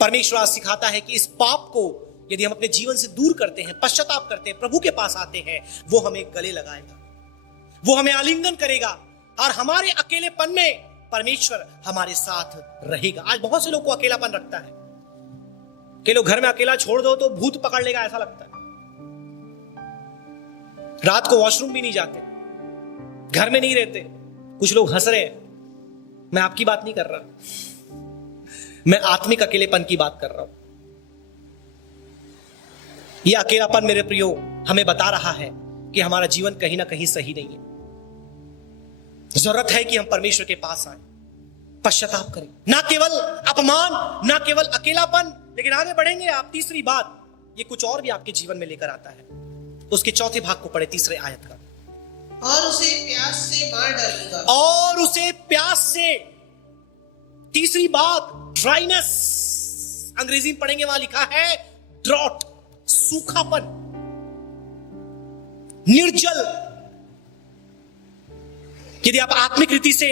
परमेश्वर आज सिखाता है कि इस पाप को यदि हम अपने जीवन से दूर करते हैं, पश्चाताप करते हैं, प्रभु के पास आते हैं, वो हमें गले लगाएगा, वो हमें आलिंगन करेगा, और हमारे अकेलेपन में परमेश्वर हमारे साथ रहेगा। आज बहुत से लोग को अकेलापन रखता है कि लोग घर में अकेला छोड़ दो तो भूत पकड़ लेगा, ऐसा लगता है। रात को वॉशरूम भी नहीं जाते, घर में नहीं रहते। कुछ लोग हंस रहे हैं, मैं आपकी बात नहीं कर रहा, मैं आत्मिक अकेलेपन की बात कर रहा हूं। यह अकेलापन मेरे प्रियो हमें बता रहा है कि हमारा जीवन कहीं ना कहीं सही नहीं है। जरूरत है कि हम परमेश्वर के पास आए, पश्चाताप करें, ना केवल अपमान, ना केवल अकेलापन, लेकिन आगे बढ़ेंगे आप। तीसरी बात, ये कुछ और भी आपके जीवन में लेकर आता है। उसके चौथे भाग को पढ़े, तीसरे आयत का। और उसे प्यास से मार डालूंगा। और उसे प्यास से, तीसरी बात ड्राइनेस, अंग्रेजी में पढ़ेंगे, वहां लिखा है ड्रॉट, सूखापन, निर्जल। यदि आप आत्मिक रीति से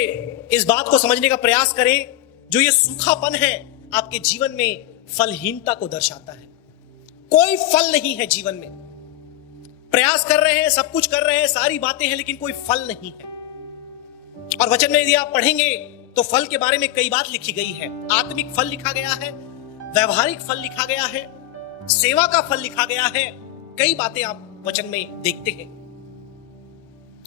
इस बात को समझने का प्रयास करें, जो ये सूखापन है आपके जीवन में फलहीनता को दर्शाता है। कोई फल नहीं है जीवन में, प्रयास कर रहे हैं, सब कुछ कर रहे हैं, सारी बातें हैं, लेकिन कोई फल नहीं है। और वचन में यदि आप पढ़ेंगे तो फल के बारे में कई बात लिखी गई है। आत्मिक फल लिखा गया है, व्यवहारिक फल लिखा गया है, सेवा का फल लिखा गया है, कई बातें आप वचन में देखते हैं।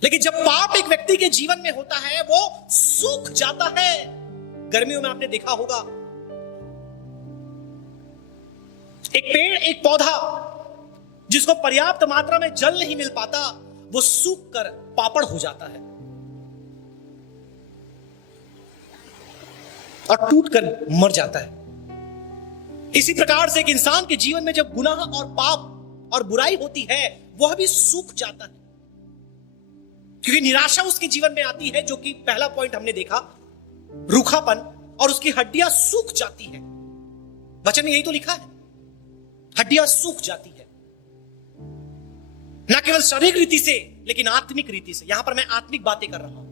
लेकिन जब पाप एक व्यक्ति के जीवन में होता है, वो सूख जाता है। गर्मियों में आपने देखा होगा, एक पेड़, एक पौधा जिसको पर्याप्त मात्रा में जल नहीं मिल पाता, वो सूख कर पापड़ हो जाता है और टूट कर मर जाता है। इसी प्रकार से एक इंसान के जीवन में जब गुनाह और पाप और बुराई होती है, वह भी सूख जाता है, क्योंकि निराशा उसके जीवन में आती है, जो कि पहला पॉइंट हमने देखा, रूखापन, और उसकी हड्डियां सूख जाती है। वचन में यही तो लिखा है, हड्डियां सूख जाती है, ना केवल शारीरिक रीति से लेकिन आत्मिक रीति से। यहां पर मैं आत्मिक बातें कर रहा हूं।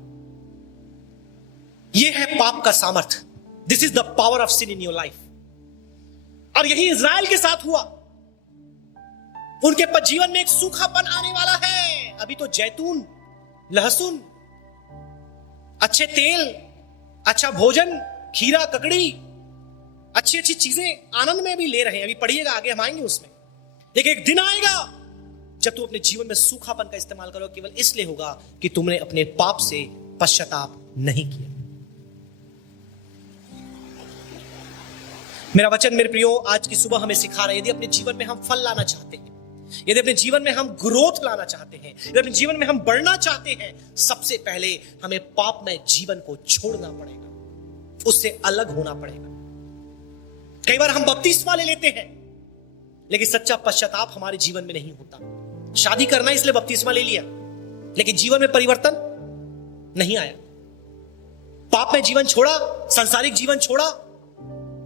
यह है पाप का सामर्थ्य। This is the power of sin in your life. और यही इज़राइल के साथ हुआ। उनके जीवन में एक सूखापन आने वाला है। अभी तो जैतून, लहसुन, अच्छे तेल, अच्छा भोजन, खीरा, ककड़ी, अच्छी अच्छी चीजें आनंद में भी ले रहे हैं। अभी पढ़िएगा, आगे हम आएंगे उसमें। लेकिन एक दिन आएगा जब तू अपने जीवन में सूखापन का इस्तेमाल करो, केवल इसलिए होगा कि तुमने अपने पाप से पश्चाताप नहीं किया। मेरा वचन मेरे प्रियो आज की सुबह हमें सिखा रहा है, यदि अपने जीवन में हम फल लाना चाहते हैं, यदि अपने जीवन में हम ग्रोथ लाना चाहते हैं, यदि अपने जीवन में हम बढ़ना चाहते हैं, सबसे पहले हमें पाप में जीवन को छोड़ना पड़ेगा, उससे अलग होना पड़ेगा। कई बार हम बपतिस्मा ले लेते हैं, लेकिन सच्चा पश्चाताप हमारे जीवन में नहीं होता। शादी करना इसलिए बपतिस्मा ले लिया, लेकिन जीवन में परिवर्तन नहीं आया। पाप में जीवन छोड़ा, सांसारिक जीवन छोड़ा,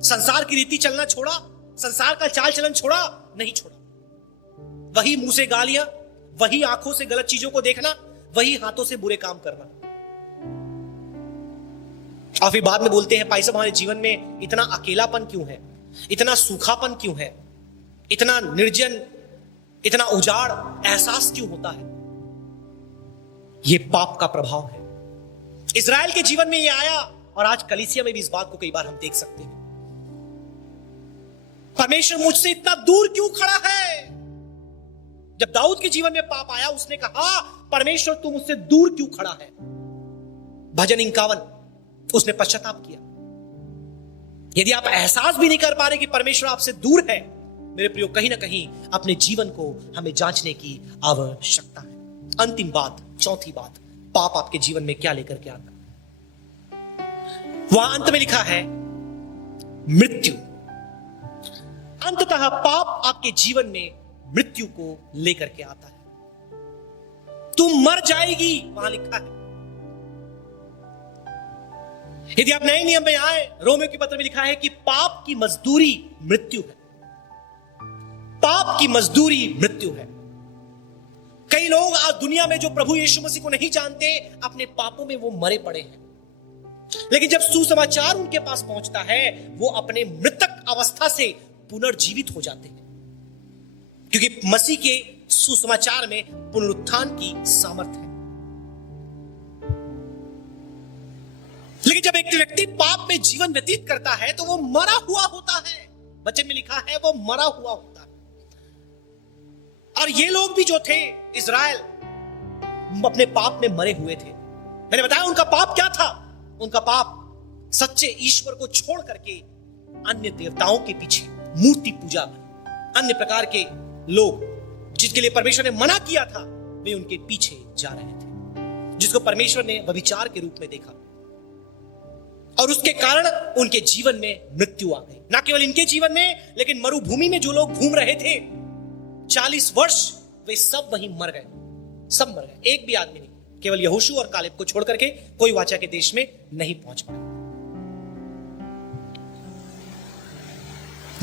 संसार की रीति चलना छोड़ा, संसार का चाल चलन छोड़ा, नहीं छोड़ा। वही मुंह से गालियां, वही आंखों से गलत चीजों को देखना, वही हाथों से बुरे काम करना। और फिर बाद में बोलते हैं, भाई साहब हमारे जीवन में इतना अकेलापन क्यों है, इतना सूखापन क्यों है, इतना निर्जन, इतना उजाड़ एहसास क्यों होता है? यह पाप का प्रभाव है। इज़राइल के जीवन में यह आया, और आज कलीसिया में भी इस बात को कई बार हम देख सकते हैं। परमेश्वर मुझसे इतना दूर क्यों खड़ा है? जब दाऊद के जीवन में पाप आया, उसने कहा, परमेश्वर तू मुझसे दूर क्यों खड़ा है? भजन 51, उसने पश्चाताप किया। यदि आप एहसास भी नहीं कर पा रहे कि परमेश्वर आपसे दूर है, मेरे प्रियो, कहीं ना कहीं अपने जीवन को हमें जांचने की आवश्यकता है। अंतिम बात, चौथी बात, पाप आपके जीवन में क्या लेकर के आता? वहां अंत में लिखा है मृत्यु। अंततः पाप आपके जीवन में मृत्यु को लेकर के आता है। तुम मर जाएगी, वहां लिखा है। यदि आप नए नियम में आए, रोमियो के पत्र में लिखा है कि पाप की मजदूरी मृत्यु है। पाप की मजदूरी मृत्यु है। कई लोग आज दुनिया में जो प्रभु यीशु मसीह को नहीं जानते, अपने पापों में वो मरे पड़े हैं। लेकिन जब सुसमाचार उनके पास पहुंचता है, वो अपने मृतक अवस्था से पुनर्जीवित हो जाते हैं, क्योंकि मसीह के सुसमाचार में पुनरुत्थान की सामर्थ्य है। लेकिन जब एक व्यक्ति पाप में जीवन व्यतीत करता है, तो वो मरा हुआ होता है। वचन में लिखा है वो मरा हुआ होता है। और ये लोग भी जो थे, इज़राइल, अपने पाप में मरे हुए थे। मैंने बताया उनका पाप क्या था। उनका पाप सच्चे ईश्वर को छोड़ करके अन्य देवताओं के पीछे, मूर्ति पूजा, अन्य प्रकार के लोग जिसके लिए परमेश्वर ने मना किया था, वे उनके पीछे जा रहे थे, जिसको परमेश्वर ने व्यभिचार के रूप में देखा। और उसके कारण उनके जीवन में मृत्यु आ गई। ना केवल इनके जीवन में, लेकिन मरुभूमि में जो लोग घूम रहे थे, 40 वर्ष वे सब वहीं मर गए, सब मर गए, एक भी आदमी नहीं, केवल यहोशू और कालेब को छोड़ करके कोई वाचा के देश में नहीं पहुंच पाया।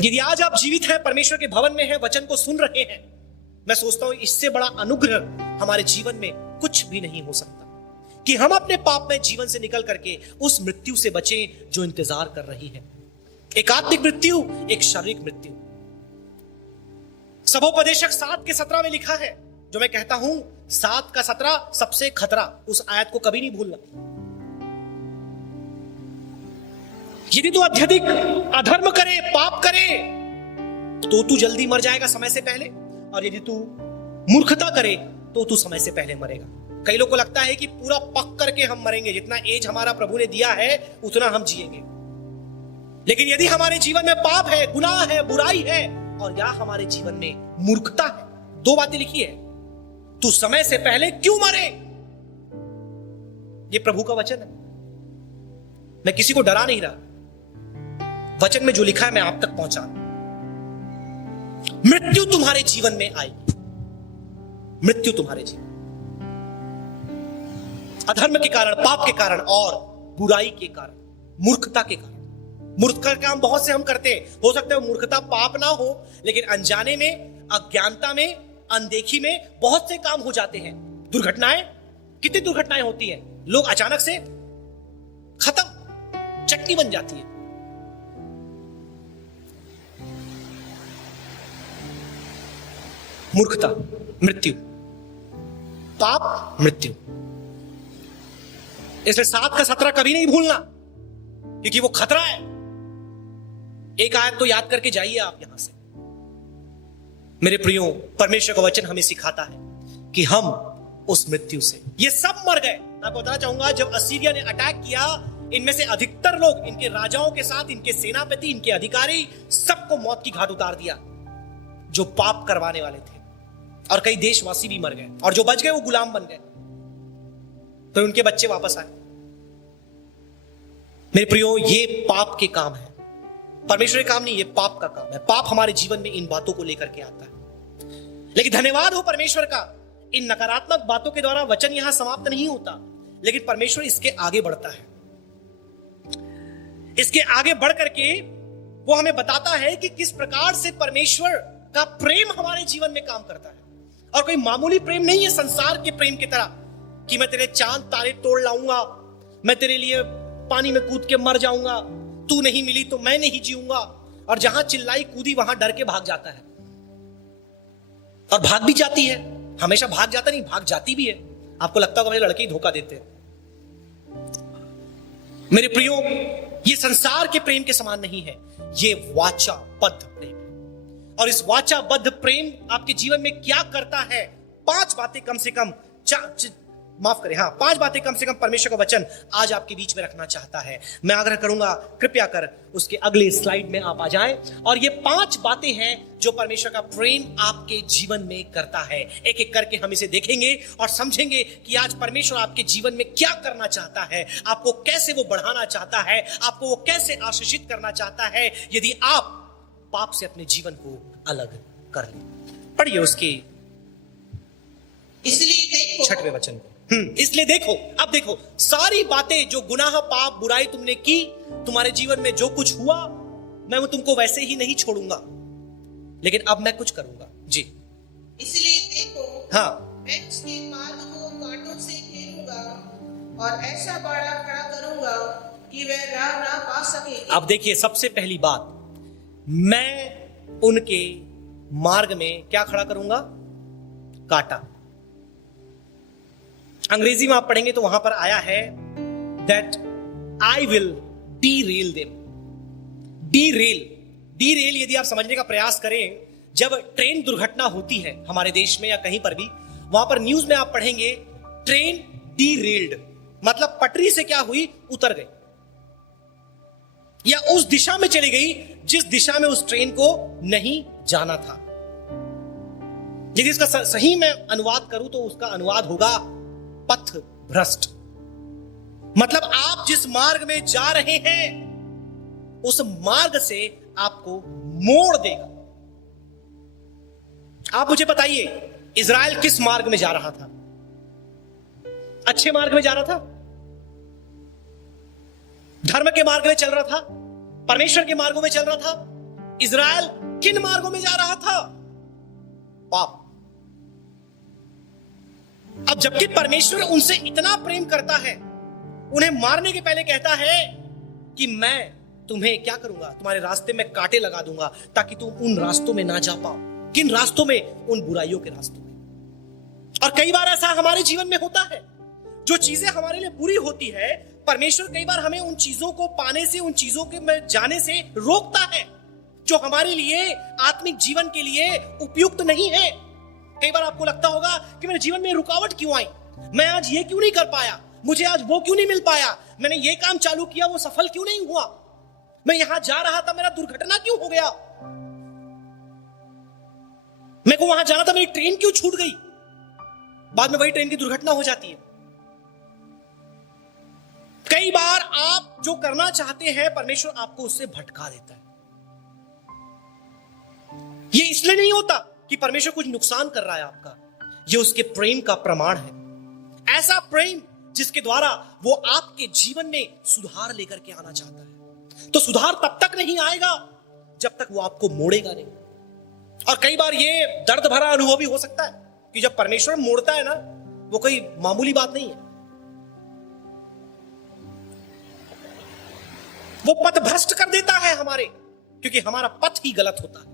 यदि आज आप जीवित हैं, परमेश्वर के भवन में हैं, वचन को सुन रहे हैं, मैं सोचता हूं इससे बड़ा अनुग्रह हमारे जीवन में कुछ भी नहीं हो सकता कि हम अपने पाप में जीवन से निकल करके उस मृत्यु से बचें जो इंतजार कर रही है। एक आत्मिक मृत्यु, एक शारीरिक मृत्यु। सबोपदेशक 7:17 में लिखा है, जो मैं कहता हूं 7:17 सबसे खतरा, उस आयत को कभी नहीं भूलना। यदि तू अत्यधिक अधर्म करे, पाप करे, तो तू जल्दी मर जाएगा समय से पहले, और यदि तू मूर्खता करे तो तू समय से पहले मरेगा। कई लोगों को लगता है कि पूरा पक करके हम मरेंगे, जितना एज हमारा प्रभु ने दिया है उतना हम जिएंगे। लेकिन यदि हमारे जीवन में पाप है, गुनाह है, बुराई है, और या हमारे जीवन में मूर्खता है, दो बातें लिखी है, तू समय से पहले क्यों मरे। ये प्रभु का वचन है, मैं किसी को डरा नहीं रहा, वचन में जो लिखा है मैं आप तक पहुंचा। मृत्यु तुम्हारे जीवन में आएगी, मृत्यु तुम्हारे जीवन, अधर्म के कारण, पाप के कारण और बुराई के कारण, मूर्खता के कारण। मूर्खता के काम बहुत से हम करते हैं, हो सकता है मूर्खता पाप ना हो, लेकिन अनजाने में, अज्ञानता में, अनदेखी में बहुत से काम हो जाते हैं। दुर्घटनाएं, कितनी दुर्घटनाएं होती हैं, लोग अचानक से खत्म, चटनी बन जाती है। मूर्खता, मृत्यु, पाप, मृत्यु। इसलिए 7:17 कभी नहीं भूलना, क्योंकि वो खतरा है। एक आयत तो याद करके जाइए आप यहां से। मेरे प्रियो, परमेश्वर का वचन हमें सिखाता है कि हम उस मृत्यु से, ये सब मर गए। मैं आपको बताना चाहूंगा, जब असीरिया ने अटैक किया, इनमें से अधिकतर लोग, इनके राजाओं के साथ इनके सेनापति, इनके अधिकारी, सबको मौत की घाट उतार दिया जो पाप करवाने वाले थे। और कई देशवासी भी मर गए, और जो बच गए वो गुलाम बन गए, तो उनके बच्चे वापस आए। मेरे प्रियो, ये पाप के काम है, परमेश्वर के काम नहीं, ये पाप का काम है। पाप हमारे जीवन में इन बातों को लेकर के आता है। लेकिन धन्यवाद हो परमेश्वर का, इन नकारात्मक बातों के द्वारा वचन यहां समाप्त नहीं होता, लेकिन परमेश्वर इसके आगे बढ़ता है। इसके आगे बढ़ करके वो हमें बताता है कि किस प्रकार से परमेश्वर का प्रेम हमारे जीवन में काम करता है। और कोई मामूली प्रेम नहीं है, संसार के प्रेम की तरह कि मैं तेरे चांद तारे तोड़ लाऊंगा, मैं तेरे लिए पानी में कूद के मर जाऊंगा, तू नहीं मिली तो मैं नहीं जीऊंगा। और जहां चिल्लाई कूदी वहां डर के भाग जाता है, और भाग भी जाती है, हमेशा भाग जाता नहीं, भाग जाती भी है। आपको लगता होगा मेरे लड़के ही धोखा देते हैं। मेरे प्रियो, ये संसार के प्रेम के समान नहीं है, ये वाचाबद्ध प्रेम। और इस वाचाबद्ध प्रेम आपके जीवन में क्या करता है, 5 बातें कम से कम, माफ करें, हाँ, 5 बातें कम से कम परमेश्वर का वचन आज आपके बीच में रखना चाहता है। मैं आग्रह करूंगा, कृपया कर उसके अगले स्लाइड में आप आ जाएं। और ये 5 बातें हैं जो परमेश्वर का प्रेम आपके जीवन में करता है। एक एक करके हम इसे देखेंगे और समझेंगे कि आज परमेश्वर आपके जीवन में क्या करना चाहता है, आपको कैसे वो बढ़ाना चाहता है, आपको वो कैसे आशीषित करना चाहता है, यदि आप पाप से अपने जीवन को अलग कर लें। पढ़िए उसके इसलिए देखो, 6वें वचन को। इसलिए देखो, अब देखो, सारी बातें जो गुनाह, पाप, बुराई तुमने की, तुम्हारे जीवन में जो कुछ हुआ, मैं वो तुमको वैसे ही नहीं छोड़ूंगा, लेकिन अब मैं कुछ करूंगा। जी, इसलिए देखो, हाँ, मैं उसके मार्ग को कांटों से घेरूंगा और ऐसा बाड़ा खड़ा करूंगा कि वह राह ना पा सके। अब देखिए, सबसे पहली बात, मैं उनके मार्ग में क्या खड़ा करूंगा? कांटा। अंग्रेजी में आप पढ़ेंगे तो वहां पर आया है that I will derail them। derail यदि आप समझने का प्रयास करें, जब ट्रेन दुर्घटना होती है हमारे देश में या कहीं पर भी, वहां पर न्यूज में आप पढ़ेंगे ट्रेन derailed, मतलब पटरी से क्या हुई, उतर गई, या उस दिशा में चली गई जिस दिशा में उस ट्रेन को नहीं जाना था। यदि इसका सही मैं अनुवाद करूं तो उसका अनुवाद होगा पथ भ्रष्ट। मतलब आप जिस मार्ग में जा रहे हैं उस मार्ग से आपको मोड़ देगा। आप मुझे बताइए, इज़राइल किस मार्ग में जा रहा था? अच्छे मार्ग में जा रहा था, धर्म के मार्ग में चल रहा था, परमेश्वर के मार्गों में चल रहा था। इज़राइल किन मार्गों में जा रहा था? पाप। अब जबकि परमेश्वर उनसे इतना प्रेम करता है, उन्हें मारने के पहले कहता है कि मैं तुम्हें क्या करूंगा, तुम्हारे रास्ते में कांटे लगा दूंगा ताकि तुम उन रास्तों में ना जा पाओ। किन रास्तों में? उन बुराइयों के रास्तों में। और कई बार ऐसा हमारे जीवन में होता है, जो चीजें हमारे लिए बुरी होती है, परमेश्वर कई बार हमें उन चीजों को पाने से, उन चीजों के में जाने से रोकता है जो हमारे लिए आत्मिक जीवन के लिए उपयुक्त नहीं है। कई बार आपको लगता होगा कि मेरे जीवन में रुकावट क्यों आई, मैं आज ये क्यों नहीं कर पाया, मुझे आज वो क्यों नहीं मिल पाया, मैंने ये काम चालू किया वो सफल क्यों नहीं हुआ, मैं यहां जा रहा था मेरा दुर्घटना क्यों हो गया, मेरे को वहां जाना था मेरी ट्रेन क्यों छूट गई। बाद में वही ट्रेन की दुर्घटना हो जाती है। कई बार आप जो करना चाहते हैं परमेश्वर आपको उससे भटका देता है। ये इसलिए नहीं होता कि परमेश्वर कुछ नुकसान कर रहा है आपका, ये उसके प्रेम का प्रमाण है। ऐसा प्रेम जिसके द्वारा वो आपके जीवन में सुधार लेकर के आना चाहता है। तो सुधार तब तक नहीं आएगा जब तक वो आपको मोड़ेगा नहीं। और कई बार ये दर्द भरा अनुभव भी हो सकता है कि जब परमेश्वर मोड़ता है ना, वो कोई मामूली बात नहीं है। वो पथ भ्रष्ट कर देता है हमारे, क्योंकि हमारा पथ ही गलत होता है।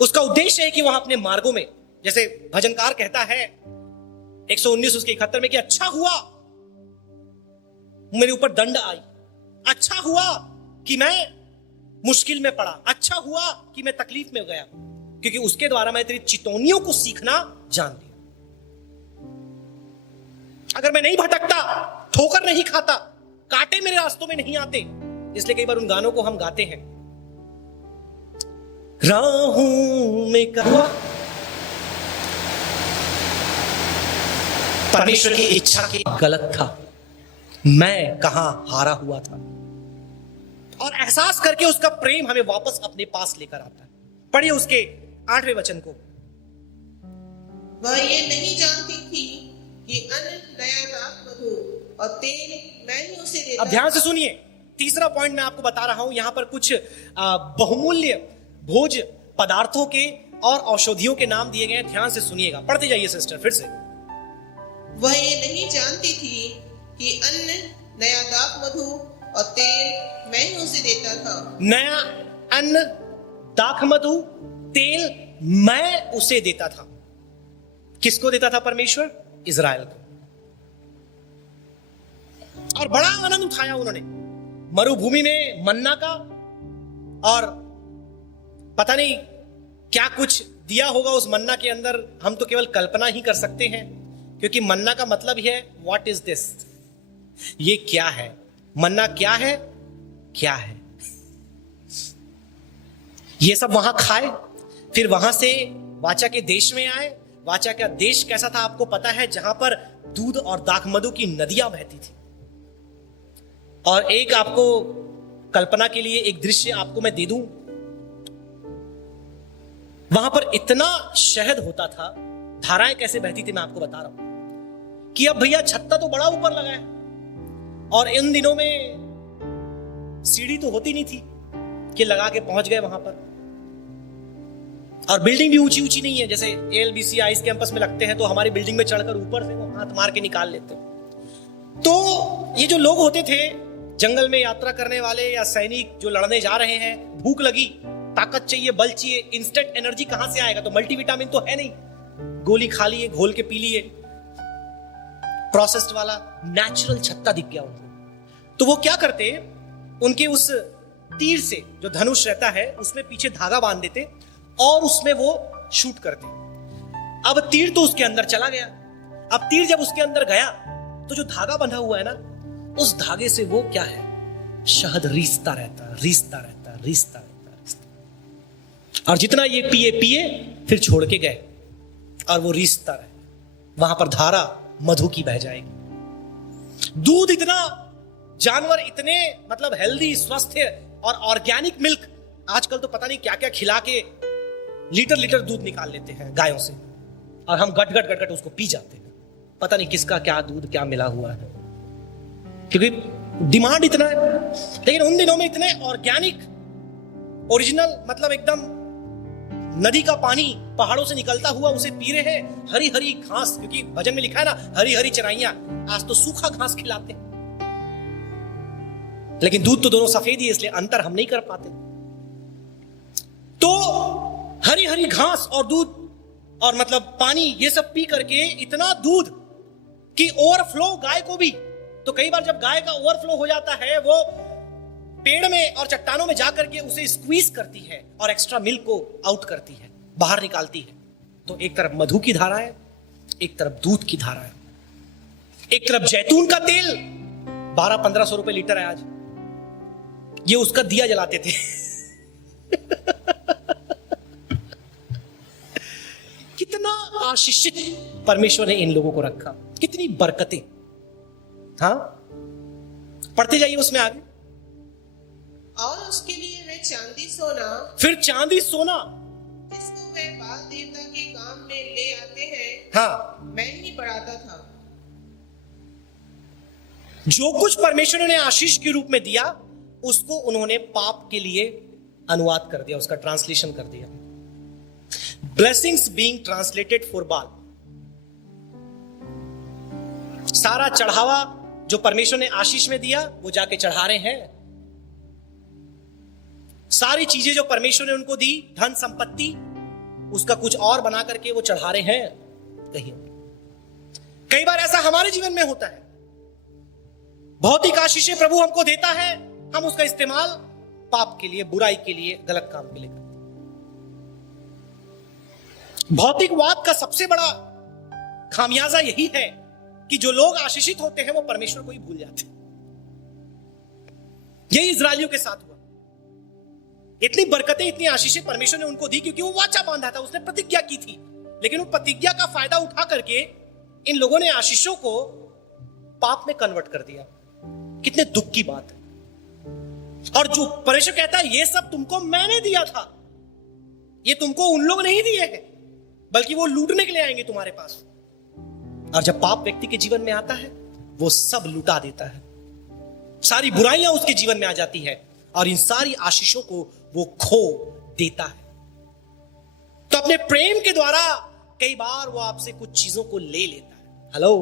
उसका उद्देश्य है कि वह अपने मार्गों में, जैसे भजनकार कहता है 119 उसके 71 में, कि अच्छा हुआ मेरे ऊपर दंड आई, अच्छा हुआ कि मैं मुश्किल में पड़ा, अच्छा हुआ कि मैं तकलीफ में गया, क्योंकि उसके द्वारा मैं तेरी चितौनियों को सीखना जान लिया। अगर मैं नहीं भटकता, ठोकर नहीं खाता, कांटे मेरे रास्तों में नहीं आते, इसलिए कई बार उन गानों को हम गाते हैं, राहों में कहा परमेश्वर की इच्छा के गलत था, मैं कहां हारा हुआ था। और एहसास करके उसका प्रेम हमें वापस अपने पास लेकर आता है। पढ़िए उसके 8वें वचन को। वह ये नहीं जानती थी कि अन्न, नया दाख, मधु और तेल मैं ही उसे देता। अब ध्यान से सुनिए, तीसरा पॉइंट मैं आपको बता रहा हूं। यहां पर कुछ बहुमूल्य भोज पदार्थों के और औषधियों के नाम दिए गए हैं। ध्यान से सुनिएगा, पढ़ते जाइए सिस्टर फिर से। वह ये नहीं जानती थी कि अन्न, नया दाख, मधु और तेल मैं ही उसे देता था। नया अन्न, दाख, मधु, तेल मैं उसे देता था। किसको देता था परमेश्वर? इज़राइल को। और बड़ा आनंद उठाया उन्होंने मरुभूमि में मन्ना का, और पता नहीं क्या कुछ दिया होगा उस मन्ना के अंदर, हम तो केवल कल्पना ही कर सकते हैं, क्योंकि मन्ना का मतलब ही है व्हाट इज दिस, ये क्या है, मन्ना क्या है, क्या है। ये सब वहां खाए, फिर वहां से वाचा के देश में आए। वाचा का देश कैसा था आपको पता है, जहां पर दूध और दाखमधु की नदियां बहती थी। और एक आपको कल्पना के लिए एक दृश्य आपको मैं दे दूं, वहां पर इतना शहद होता था, धाराएं कैसे बहती थी मैं आपको बता रहा हूं, कि अब भैया छत्ता तो बड़ा ऊपर लगा है, और इन दिनों में सीढ़ी तो होती नहीं थी कि लगा के पहुंच गए वहां पर, और बिल्डिंग भी ऊंची ऊंची नहीं है। जैसे एलबीसी आइस कैंपस में लगते हैं तो हमारी बिल्डिंग में चढ़कर ऊपर से वो हाथ मार के निकाल लेते हैं। तो ये जो लोग होते थे जंगल में यात्रा करने वाले या सैनिक जो लड़ने जा रहे हैं, भूख लगी, ताकत चाहिए, बल चाहिए, इंस्टेंट एनर्जी कहां से आएगा? तो मल्टीविटामिन तो है नहीं, गोली खा लिए, घोल के पी लिए, प्रोसेस्ड वाला नेचुरल छत्ता दिख गया उनको। तो वो क्या करते, उनके उस तीर से, जो धनुष रहता है उसमें पीछे धागा बांध देते और उसमें वो शूट करते। अब तीर तो उसके अंदर चला गया। अब तीर जब उसके अंदर गया तो जो धागा बंधा हुआ है ना, उस धागे से वो क्या है, शहद रीसता रहता, रीसता रहता, रीसता रहता, रीसता। और जितना ये पिए पिए फिर छोड़ के गए, और वो रीसता रहे। वहां पर धारा मधु की बह जाएगी। दूध इतना, जानवर इतने मतलब हेल्दी, स्वस्थ और ऑर्गेनिक मिल्क, आजकल तो पता नहीं क्या क्या खिला के लीटर लीटर दूध निकाल लेते हैं गायों से। और हम गट गट गट गट उसको पी जाते हैं। पता नहीं किसका क्या दूध क्या मिला हुआ है, क्योंकि डिमांड इतना है। लेकिन उन दिनों में इतने ऑर्गेनिक ओरिजिनल, मतलब एकदम नदी का पानी पहाड़ों से निकलता हुआ उसे पी रहे हैं, हरी हरी घास, क्योंकि भजन में लिखा है ना हरी हरी चराइयां। आज तो सूखा घास खिलाते हैं, लेकिन दूध तो दोनों सफेद ही, इसलिए अंतर हम नहीं कर पाते। तो हरी हरी घास और दूध और मतलब पानी, ये सब पी करके इतना दूध कि ओवरफ्लो गाय को भी। तो कई बार जब गाय का ओवरफ्लो हो जाता है, वो पेड़ में और चट्टानों में जाकर के उसे स्क्वीज करती है और एक्स्ट्रा मिल्क को आउट करती है, बाहर निकालती है। तो एक तरफ मधु की धारा है, एक तरफ दूध की धारा है, एक तरफ जैतून का तेल 1200-1500 रुपए लीटर है आज, ये उसका दिया जलाते थे। कितना आशीषित परमेश्वर ने इन लोगों को रखा, कितनी बरकतें। हाँ, पढ़ते जाइए उसमें आगे। और उसके लिए वे चांदी सोना, फिर चांदी सोना जिसको वे बाल देवता के काम में ले आते हैं, हाँ, मैं ही बढ़ाता था। जो कुछ परमेश्वर ने आशीष के रूप में दिया, उसको उन्होंने पाप के लिए अनुवाद कर दिया, उसका ट्रांसलेशन कर दिया। ब्लेसिंग्स बीइंग ट्रांसलेटेड फॉर बाल। सारा चढ़ावा जो परमेश्वर ने आशीष में दिया, वो जाके चढ़ा रहे हैं। सारी चीजें जो परमेश्वर ने उनको दी, धन संपत्ति, उसका कुछ और बना करके वो चढ़ा रहे हैं कहीं। कई बार ऐसा हमारे जीवन में होता है, भौतिक आशीषें प्रभु हमको देता है, हम उसका इस्तेमाल पाप के लिए, बुराई के लिए, गलत काम के लिए करते हैं। भौतिकवाद का सबसे बड़ा खामियाजा यही है कि जो लोग आशीषित होते हैं वो परमेश्वर को ही भूल जाते हैं। यही इजराइलियों के साथ हुआ। इतनी बरकतें, इतनी आशीषें परमेश्वर ने उनको दी क्योंकि वो वाचा बांधा था, उसने प्रतिज्ञा की थी। लेकिन वो प्रतिज्ञा का फायदा उठा करके इन लोगों ने आशीषों को पाप में कन्वर्ट कर दिया। कितने दुख की बात है। और जो परमेश्वर कहता है, ये सब तुमको मैंने दिया था, ये तुमको उन लोग नहीं दिए हैं, बल्कि वो लूटने के लिए आएंगे तुम्हारे पास। और जब पाप व्यक्ति के जीवन में आता है, वो सब लुटा देता है, सारी बुराइयां उसके जीवन में आ जाती है और इन सारी आशीषों को वो खो देता है। तो अपने प्रेम के द्वारा कई बार वो आपसे कुछ चीजों को ले लेता है। Hello,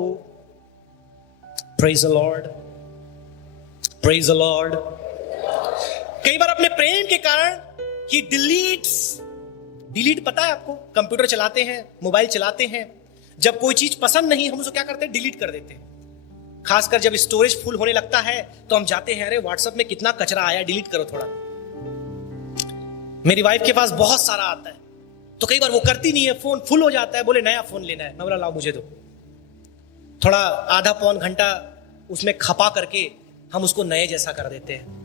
praise the Lord, praise the Lord. कई बार अपने प्रेम के कारण ही डिलीट पता है आपको, कंप्यूटर चलाते हैं, मोबाइल चलाते हैं, जब कोई चीज पसंद नहीं, हम उसको क्या करते हैं, डिलीट कर देते हैं। खासकर जब स्टोरेज फुल होने लगता है तो हम जाते हैं, अरे व्हाट्सएप में कितना कचरा आया, डिलीट करो थोड़ा। मेरी वाइफ के पास बहुत सारा आता है, तो कई बार वो करती नहीं है, फोन फुल हो जाता है, बोले नया फोन लेना है। मैं बोला लाओ मुझे दो। थोड़ा आधा पौन घंटा उसमें खपा करके हम उसको नए जैसा कर देते हैं।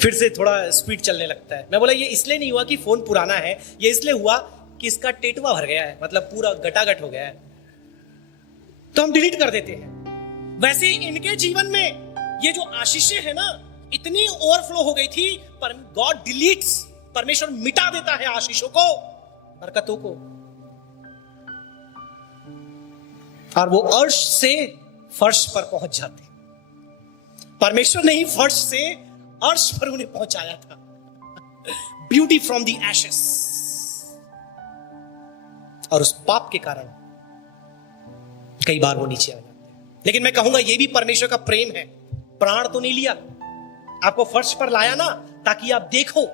फिर से थोड़ा स्पीड चलने लगता है। मैं बोला ये इसलिए नहीं हुआ कि फोन पुराना है, ये इसलिए हुआ कि इसका टेटवा भर गया है, मतलब पूरा गटागट हो गया है, तो हम डिलीट कर देते हैं। वैसे ही इनके जीवन में ये जो आशीषें है ना, इतनी ओवरफ्लो हो गई थी, पर गॉड डिलीट्स, परमेश्वर मिटा देता है आशीषों को, बरकतों को, और वो अर्श से फर्श पर पहुंच जाते। परमेश्वर ने ही फर्श से अर्श पर उन्हें पहुंचाया था। Beauty from the ashes. और उस पाप के कारण कई बार वो नीचे आ जाते हैं। लेकिन मैं कहूंगा ये भी परमेश्वर का प्रेम है। प्राण तो नहीं लिया, आपको फर्श पर लाया ना, ताकि आप देखो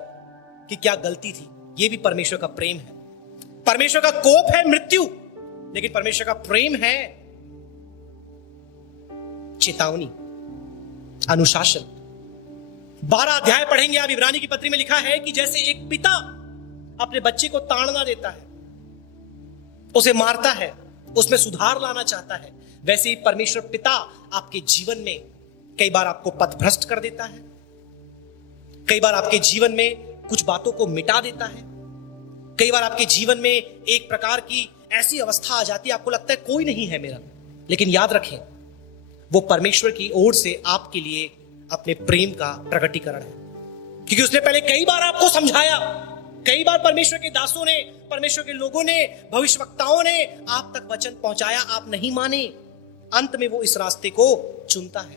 कि क्या गलती थी। ये भी परमेश्वर का प्रेम है। परमेश्वर का कोप है मृत्यु, लेकिन परमेश्वर का प्रेम है चेतावनी, अनुशासन। 12 अध्याय पढ़ेंगे आप, इब्रानी की पत्री में लिखा है कि जैसे एक पिता अपने बच्चे को ताड़ना देता है, उसे मारता है, उसमें सुधार लाना चाहता है, वैसे ही परमेश्वर पिता आपके जीवन में कई बार आपको पथभ्रष्ट कर देता है, कई बार आपके जीवन में कुछ बातों को मिटा देता है, कई बार आपके जीवन में एक प्रकार की ऐसी अवस्था आ जाती है, आपको लगता है कोई नहीं है मेरा। लेकिन याद रखें, वो परमेश्वर की ओर से आपके लिए अपने प्रेम का प्रकटीकरण है, क्योंकि उसने पहले कई बार आपको समझाया, कई बार परमेश्वर के दासों ने, परमेश्वर के लोगों ने, भविष्यवक्ताओं ने आप तक वचन पहुंचाया, आप नहीं माने। अंत में वो इस रास्ते को चुनता है,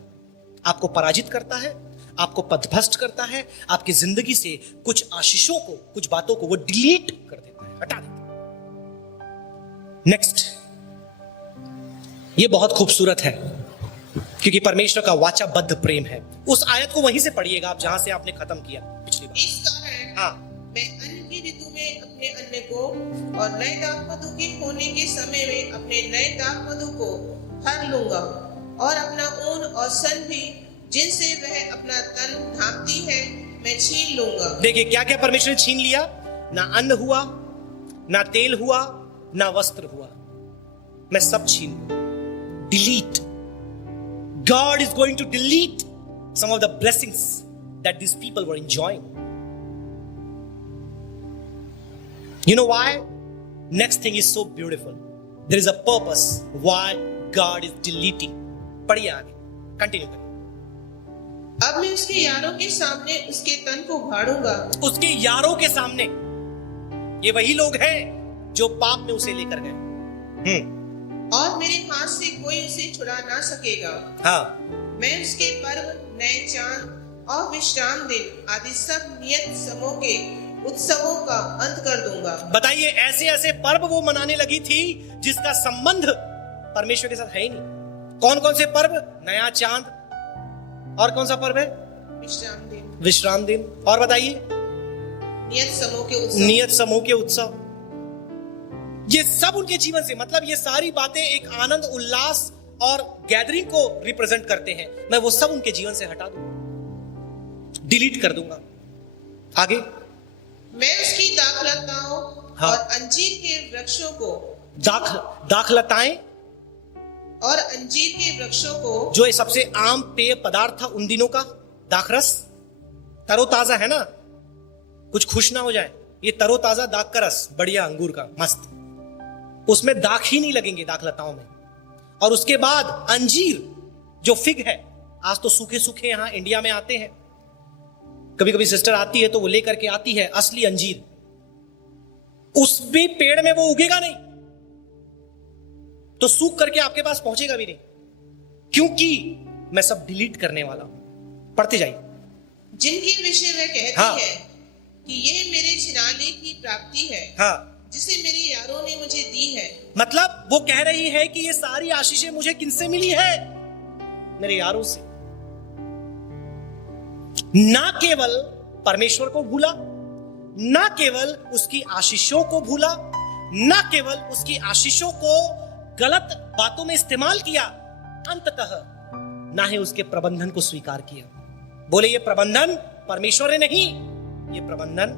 आपको पराजित करता है, आपको पथभ्रष्ट करता है, आपकी जिंदगी से कुछ आशीषों को, कुछ बातों को वो डिलीट कर देता है, हटा देता है। नेक्स्ट, ये बहुत खूबसूरत है क्योंकि परमेश्वर का वाचाबद्ध प्रेम है। उस आयत को वहीं से पढ़िएगा आप जहां से आपने खत्म किया पिछली बार। इस कारण हाँ, मैं अन्न की ऋतु में अपने अन्न को और नए दाखमधु के होने के समय में अपने नए दाखमधु को हर लूंगा, और अपना ऊन और सन भी जिनसे वह अपना तन ढांपती है मैं छीन लूंगा। देखिए क्या क्या परमेश्वर ने छीन लिया। ना अन्न हुआ, ना तेल हुआ, ना वस्त्र हुआ, मैं सब छीन लूंगा। Delete. God is going to delete some of the blessings that these people were enjoying. You know why? Next thing is so beautiful. There is a purpose why God is deleting. पढ़िए आगे, continue करिए। अब मैं उसके यारों के सामने उसके तन को उभारूंगा। उसके यारों के सामने, ये वही लोग हैं जो पाप में उसे लेकर गए। और मेरे हाथ से कोई उसे छुड़ा ना सकेगा। हाँ, मैं उसके पर्व, नए चांद और विश्राम दिन आदि सब नियत समों के उत्सवों का अंत कर दूंगा। बताइए, ऐसे ऐसे पर्व वो मनाने लगी थी जिसका संबंध परमेश्वर के साथ है ही नहीं। कौन कौन से पर्व? नया चांद, और कौन सा पर्व है? विश्राम दिन। विश्राम दिन, और बताइए? नियत समूह के उत्सव। नियत समूह के उत्सव। ये सब उनके जीवन से, मतलब ये सारी बातें एक आनंद, उल्लास और गैदरिंग को रिप्रेजेंट करते हैं। मैं वो सब उनके जीवन से हटा दूंगा, डिलीट कर दूंगा। आगे, मैं उसकी दाखलताओं हाँ। और अंजीर के वृक्षों को, दाखलताएं और अंजीर के वृक्षों को, जो ये सबसे आम पेय पदार्थ था उन दिनों का, दाखरस, तरोताजा है ना, कुछ खुश ना हो जाए, ये तरोताजा दाख का रस, बढ़िया अंगूर का, मस्त, उसमें दाख ही नहीं लगेंगे दाखलताओं में। और उसके बाद अंजीर, जो फिग है, आज तो सूखे सूखे यहां इंडिया में आते हैं, कभी कभी सिस्टर आती है तो वो लेकर के आती है असली अंजीर, उस भी पेड़ में वो उगेगा नहीं, तो सूख करके आपके पास पहुंचेगा भी नहीं, क्योंकि मैं सब डिलीट करने वाला हूं। पढ़ते जाइए। जिनके विषय वह कहती हाँ। है कि यह मेरे छिनाले की प्राप्ति है, हाँ, जिसे मेरे यारों ने मुझे दी है। मतलब वो कह रही है कि ये सारी आशीषें मुझे किनसे मिली है? मेरे यारों से। ना केवल परमेश्वर को भूला, ना केवल उसकी आशीषों को भूला, ना केवल उसकी आशीषों को गलत बातों में इस्तेमाल किया, अंततः ना ही उसके प्रबंधन को स्वीकार किया। बोले ये प्रबंधन परमेश्वर ने नहीं, ये प्रबंधन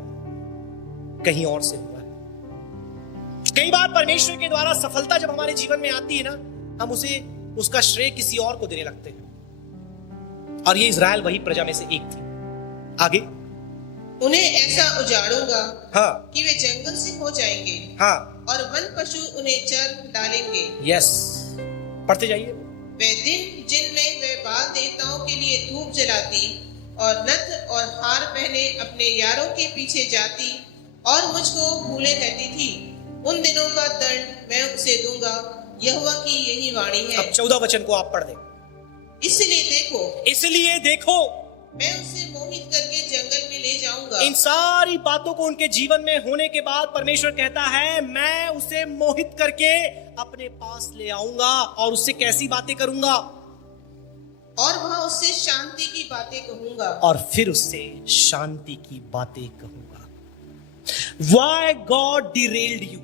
कहीं और से हुआ है। कई बार परमेश्वर के द्वारा सफलता जब हमारे जीवन में आती है ना, हम उसे, उसका श्रेय किसी और को देने लगते हैं, और ये इज़राइल वही प्रजा में से एक थी। आगे, उन्हें ऐसा उजाड़ूंगा हाँ, कि वे जंगल से हो जाएंगे, हाँ, और वन पशु उन्हें चर डालेंगे। यस, पढ़ते जाइए। वे दिन जिनमें वे बाल देवताओं के लिए धूप जलाती और नथ और हार पहने अपने यारों के पीछे जाती और मुझको भूले रहती थी, उन दिनों का दंड मैं उसे दूंगा, यहोवा की यही वाणी है। अब 14 वचन को आप पढ़ दें। इसलिए देखो मैं उसे मोहित करके जंगल में ले जाऊंगा। इन सारी बातों को उनके जीवन में होने के बाद परमेश्वर कहता है, मैं उसे मोहित करके अपने पास ले आऊंगा, और उससे कैसी बातें करूंगा? और वहां उससे शांति की बातें कहूंगा। और फिर उससे शांति की बातें कहूंगा। Why God derailed you?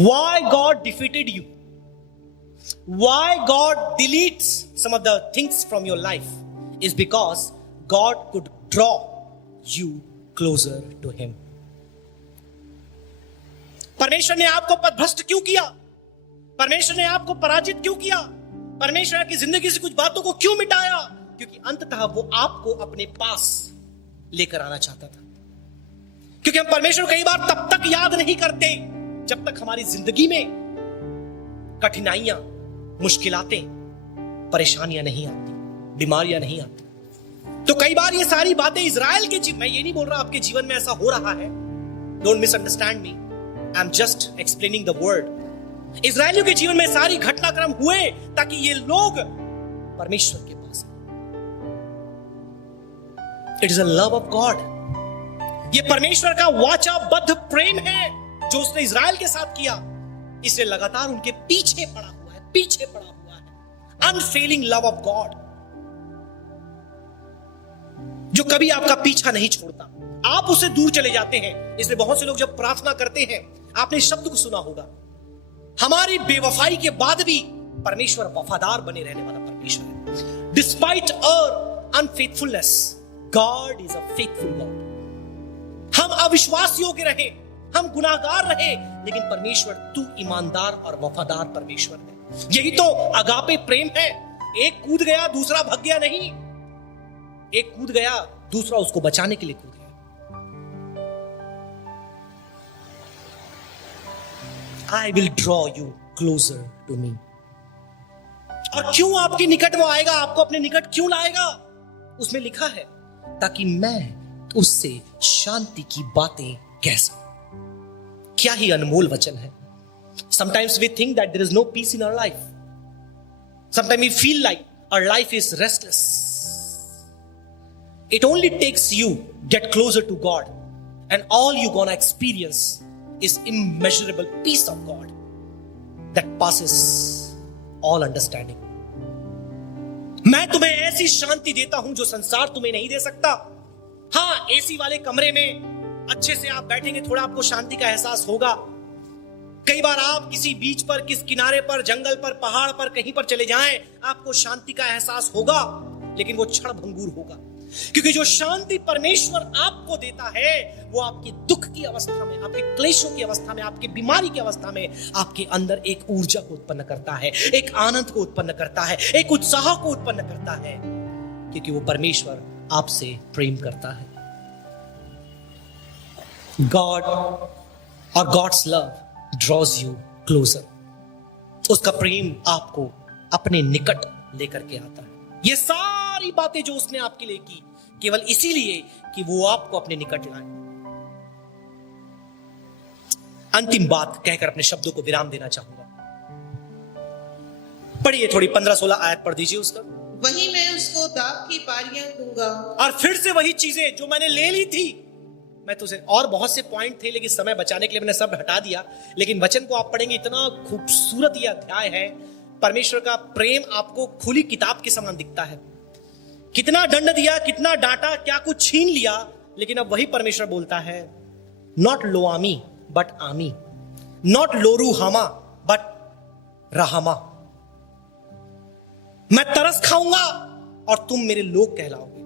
Why God defeated you? Why God deletes some of the things from your life is because God could draw you closer to Him. परमेश्वर ने आपको पथभ्रष्ट क्यों किया? परमेश्वर ने आपको पराजित क्यों किया? परमेश्वर की जिंदगी से कुछ बातों को क्यों मिटाया? क्योंकि अंततः वो आपको अपने पास लेकर आना चाहता था। क्योंकि हम परमेश्वर कई बार तब तक याद नहीं करते जब तक हमारी जिंदगी में कठिनाइयां, मुश्किलातें, परेशानियां नहीं आती, बीमारियां नहीं आती। तो कई बार ये सारी बातें इजराइल के जीवन, मैं ये नहीं बोल रहा आपके जीवन में ऐसा हो रहा है, don't misunderstand me, I am just explaining the word. इजराइलियों के जीवन में सारी घटनाक्रम हुए ताकि ये लोग परमेश्वर के पास आए। It is a love of God. ये परमेश्वर का वाचाबद्ध प्रेम है जो उसने इजराइल के साथ किया, इसलिए लगातार उनके पीछे पड़ा हुआ है, पीछे पड़ा हुआ है। अनफेलिंग लव ऑफ गॉड जो कभी आपका पीछा नहीं छोड़ता, आप उससे दूर चले जाते हैं। इसलिए बहुत से लोग जब प्रार्थना करते हैं, आपने इस शब्द को सुना होगा, हमारी बेवफाई के बाद भी परमेश्वर वफादार बने रहने वाला परमेश्वर है। Despite our unfaithfulness, God is a faithful God. हम अविश्वास योग्य रहे, हम गुनाहगार रहे, लेकिन परमेश्वर तू ईमानदार और वफादार परमेश्वर है। यही तो अगापे प्रेम है। एक कूद गया, दूसरा भाग गया नहीं। एक कूद गया, दूसरा उसको बचाने के लिए कूद गया। I will draw you closer to me। और क्यों आपके निकट वो आएगा, आपको अपने निकट क्यों लाएगा? उसमें लिखा है ताकि मैं उससे शांति की बातें कह सकूं। क्या ही अनमोल वचन है। Sometimes we think that there is no peace in our life. Sometimes we feel like our life is restless. It only takes you get closer to God, and all you gonna experience is immeasurable peace of God that passes all understanding. मैं तुम्हें ऐसी शांति देता हूं जो संसार तुम्हें नहीं दे सकता। हां, एसी वाले कमरे में अच्छे से आप बैठेंगे, थोड़ा आपको शांति का एहसास होगा। कई बार आप किसी बीच पर, किस किनारे पर, जंगल पर, पहाड़ पर, कहीं पर चले जाएं, आपको शांति का एहसास होगा, लेकिन वो क्षण भंगुर होगा। क्योंकि जो शांति परमेश्वर आपको देता है वो आपके दुख की अवस्था में, आपके क्लेशों की अवस्था में, आपकी बीमारी की अवस्था में आपके अंदर एक ऊर्जा को उत्पन्न करता है, एक आनंद को उत्पन्न करता है, एक उत्साह को उत्पन्न करता है, क्योंकि वो परमेश्वर आपसे प्रेम करता है। गॉड और God's love draws you closer. उसका प्रेम आपको अपने निकट लेकर के आता है। ये सारी बातें जो उसने आपके लिए की, केवल इसीलिए कि वो आपको अपने निकट लाए। अंतिम बात कहकर अपने शब्दों को विराम देना चाहूंगा। पढ़िए थोड़ी 15-16 आयत पढ़ दीजिए उसका। वही मैं उसको दाग की पारियां दूंगा। और फिर से वही चीजें जो मैंने ले ली थी, मैं तुझे, और बहुत से पॉइंट थे लेकिन समय बचाने के लिए मैंने सब हटा दिया। लेकिन वचन को आप पढ़ेंगे, इतना खूबसूरत यह अध्याय है। परमेश्वर का प्रेम आपको खुली किताब के समान दिखता है। कितना दंड दिया, कितना डांटा, क्या कुछ छीन लिया, लेकिन अब वही परमेश्वर बोलता है, नॉट लोआमी बट आमी, नॉट लोरू हामा बट रहामा। मैं तरस खाऊंगा और तुम मेरे लोग कहलाओगे।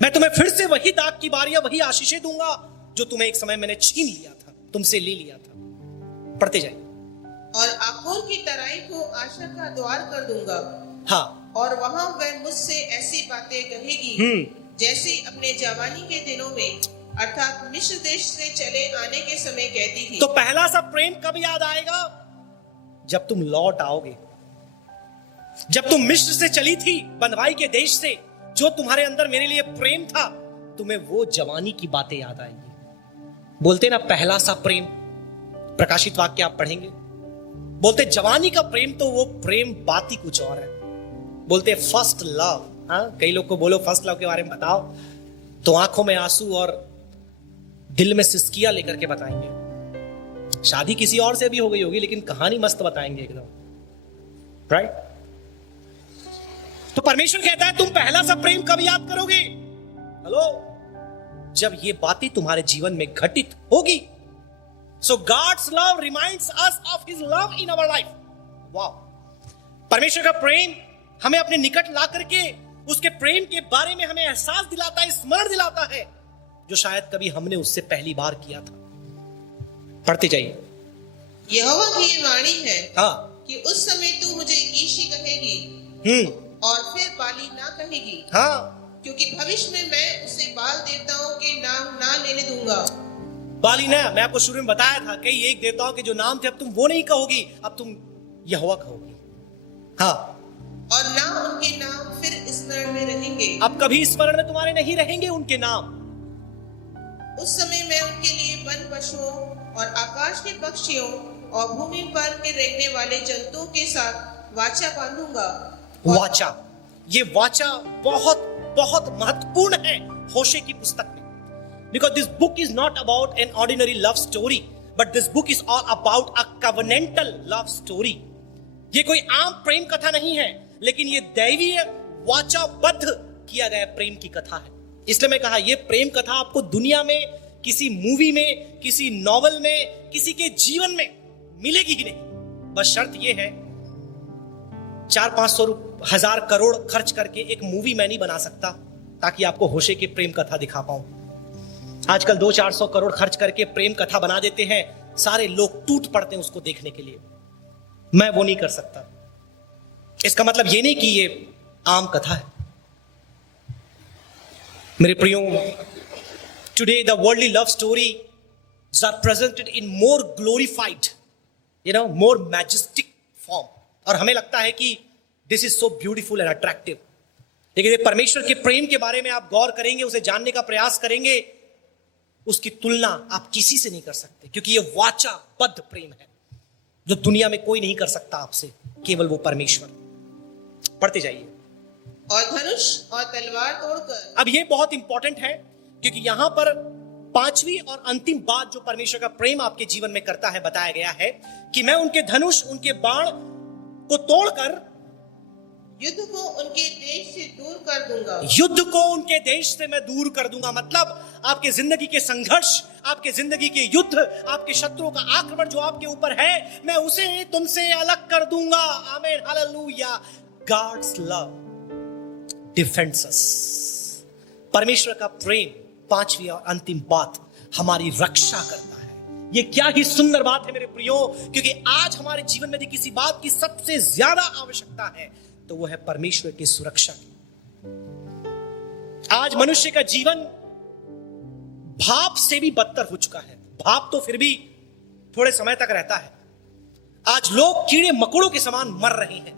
मैं तुम्हें फिर से वही दाग की बारियां, वही आशीषें दूंगा जो तुम्हें एक समय मैंने छीन लिया था, तुमसे ले लिया था। पढ़ते जाइए। और आकोर की तराई को आशा का द्वार कर दूंगा। हाँ, और वहां वह मुझसे ऐसी बातें कहेगी जैसे अपने जवानी के दिनों में, अर्थात मिस्र देश से चले आने के समय कहती थी। तो पहला सा प्रेम कब याद आएगा? जब तुम लौट आओगे। जब तुम मिस्र से चली थी, बंधुआई के देश से, जो तुम्हारे अंदर मेरे लिए प्रेम था, तुम्हें वो जवानी की बातें याद आएंगी। बोलते ना पहला सा प्रेम, प्रकाशित वाक्य आप पढ़ेंगे, बोलते जवानी का प्रेम तो वो प्रेम बात ही कुछ और है। बोलते फर्स्ट लव। हाँ, कई लोग को बोलो फर्स्ट लव के बारे में बताओ, तो आंखों में आंसू और दिल में सिसकियां लेकर के बताएंगे। शादी किसी और से भी हो गई होगी, लेकिन कहानी मस्त बताएंगे एकदम, राइट? तो परमेश्वर कहता है तुम पहला सा प्रेम कब याद करोगे? हेलो, जब ये बातें तुम्हारे जीवन में घटित होगी। So God's love reminds us of His love in our life. Wow! परमेश्वर का प्रेम हमें अपने निकट ला करके उसके प्रेम के बारे में हमें एहसास दिलाता है, स्मरण दिलाता है, जो शायद कभी हमने उससे पहली बार किया था। पढ़ते जाइए। यहोवा की वाणी है, हाँ, कि उस समय तू मुझे ईशी कहेगी और फिर बाली ना कहेगी। हाँ, क्योंकि भविष्य में मैं उसे बाल देवताओं के नाम ना लेने दूंगा। बाली ना, मैं आपको शुरू में बताया था, कई एक देवताओं के जो नाम थे, अब तुम वो नहीं कहोगी, अब तुम यहोवा कहोगी। हाँ, और ना उनके नाम फिर स्मरण में रहेंगे। अब कभी स्मरण में तुम्हारे नहीं रहेंगे उनके नाम। उस समय मैं उनके लिए वन पशुओं और आकाश के पक्षियों और भूमि पर के रहने वाले जंतुओं के साथ वाचा बांधूंगा। वाचा, ये वाचा बहुत बहुत महत्वपूर्ण है होशे की पुस्तक में, because this book is not about an ordinary love story, but this book is all about a covenantal love story. ये कोई आम प्रेम कथा नहीं है, लेकिन ये दैवीय वाचाबद्ध किया गया प्रेम की कथा है। इसलिए मैं कहा यह प्रेम कथा आपको दुनिया में किसी मूवी में, किसी नॉवल में, किसी के जीवन में मिलेगी ही नहीं। बस शर्त यह है 400-500 1000 करोड़ खर्च करके एक मूवी मैं नहीं बना सकता ताकि आपको होशे की प्रेम कथा दिखा पाऊं। आजकल 200-400 करोड़ खर्च करके प्रेम कथा बना देते हैं, सारे लोग टूट पड़ते हैं उसको देखने के लिए। मैं वो नहीं कर सकता। इसका मतलब ये नहीं कि ये आम कथा है। मेरे प्रियो, today the worldly love stories are presented in more glorified, more majestic form, और हमें लगता है कि this is so beautiful and attractive. लेकिन ये परमेश्वर के प्रेम के बारे में आप गौर करेंगे, उसे जानने का प्रयास करेंगे, उसकी तुलना आप किसी से नहीं कर सकते, क्योंकि ये वाचाबद्ध प्रेम है जो दुनिया में कोई नहीं कर सकता आपसे, केवल वो परमेश्वर। पढ़ते जाइए। और धनुष और तलवार तोड़कर। अब ये बहुत इंपॉर्टेंट है, क्योंकि यहां पर पांचवी और अंतिम बात जो परमेश्वर का प्रेम आपके जीवन में करता है बताया गया है कि मैं उनके धनुष, उनके बाण को तोड़कर युद्ध को उनके देश से दूर कर दूंगा। युद्ध को उनके देश से मैं दूर कर दूंगा। मतलब आपके जिंदगी के संघर्ष, आपके जिंदगी के युद्ध, आपके शत्रुओं का आक्रमण जो आपके ऊपर है, मैं उसे तुमसे अलग कर दूंगा। आमीन, हालेलुया। गॉड्स लव डिफेंड्स अस। परमेश्वर का प्रेम, पांचवी और अंतिम बात, हमारी रक्षा करता है। ये क्या ही सुंदर बात है मेरे प्रियो, क्योंकि आज हमारे जीवन में यदि किसी बात की सबसे ज्यादा आवश्यकता है तो वो है परमेश्वर की सुरक्षा की। आज मनुष्य का जीवन भाप से भी बदतर हो चुका है। भाप तो फिर भी थोड़े समय तक रहता है। आज लोग कीड़े मकोड़ों के समान मर रहे हैं,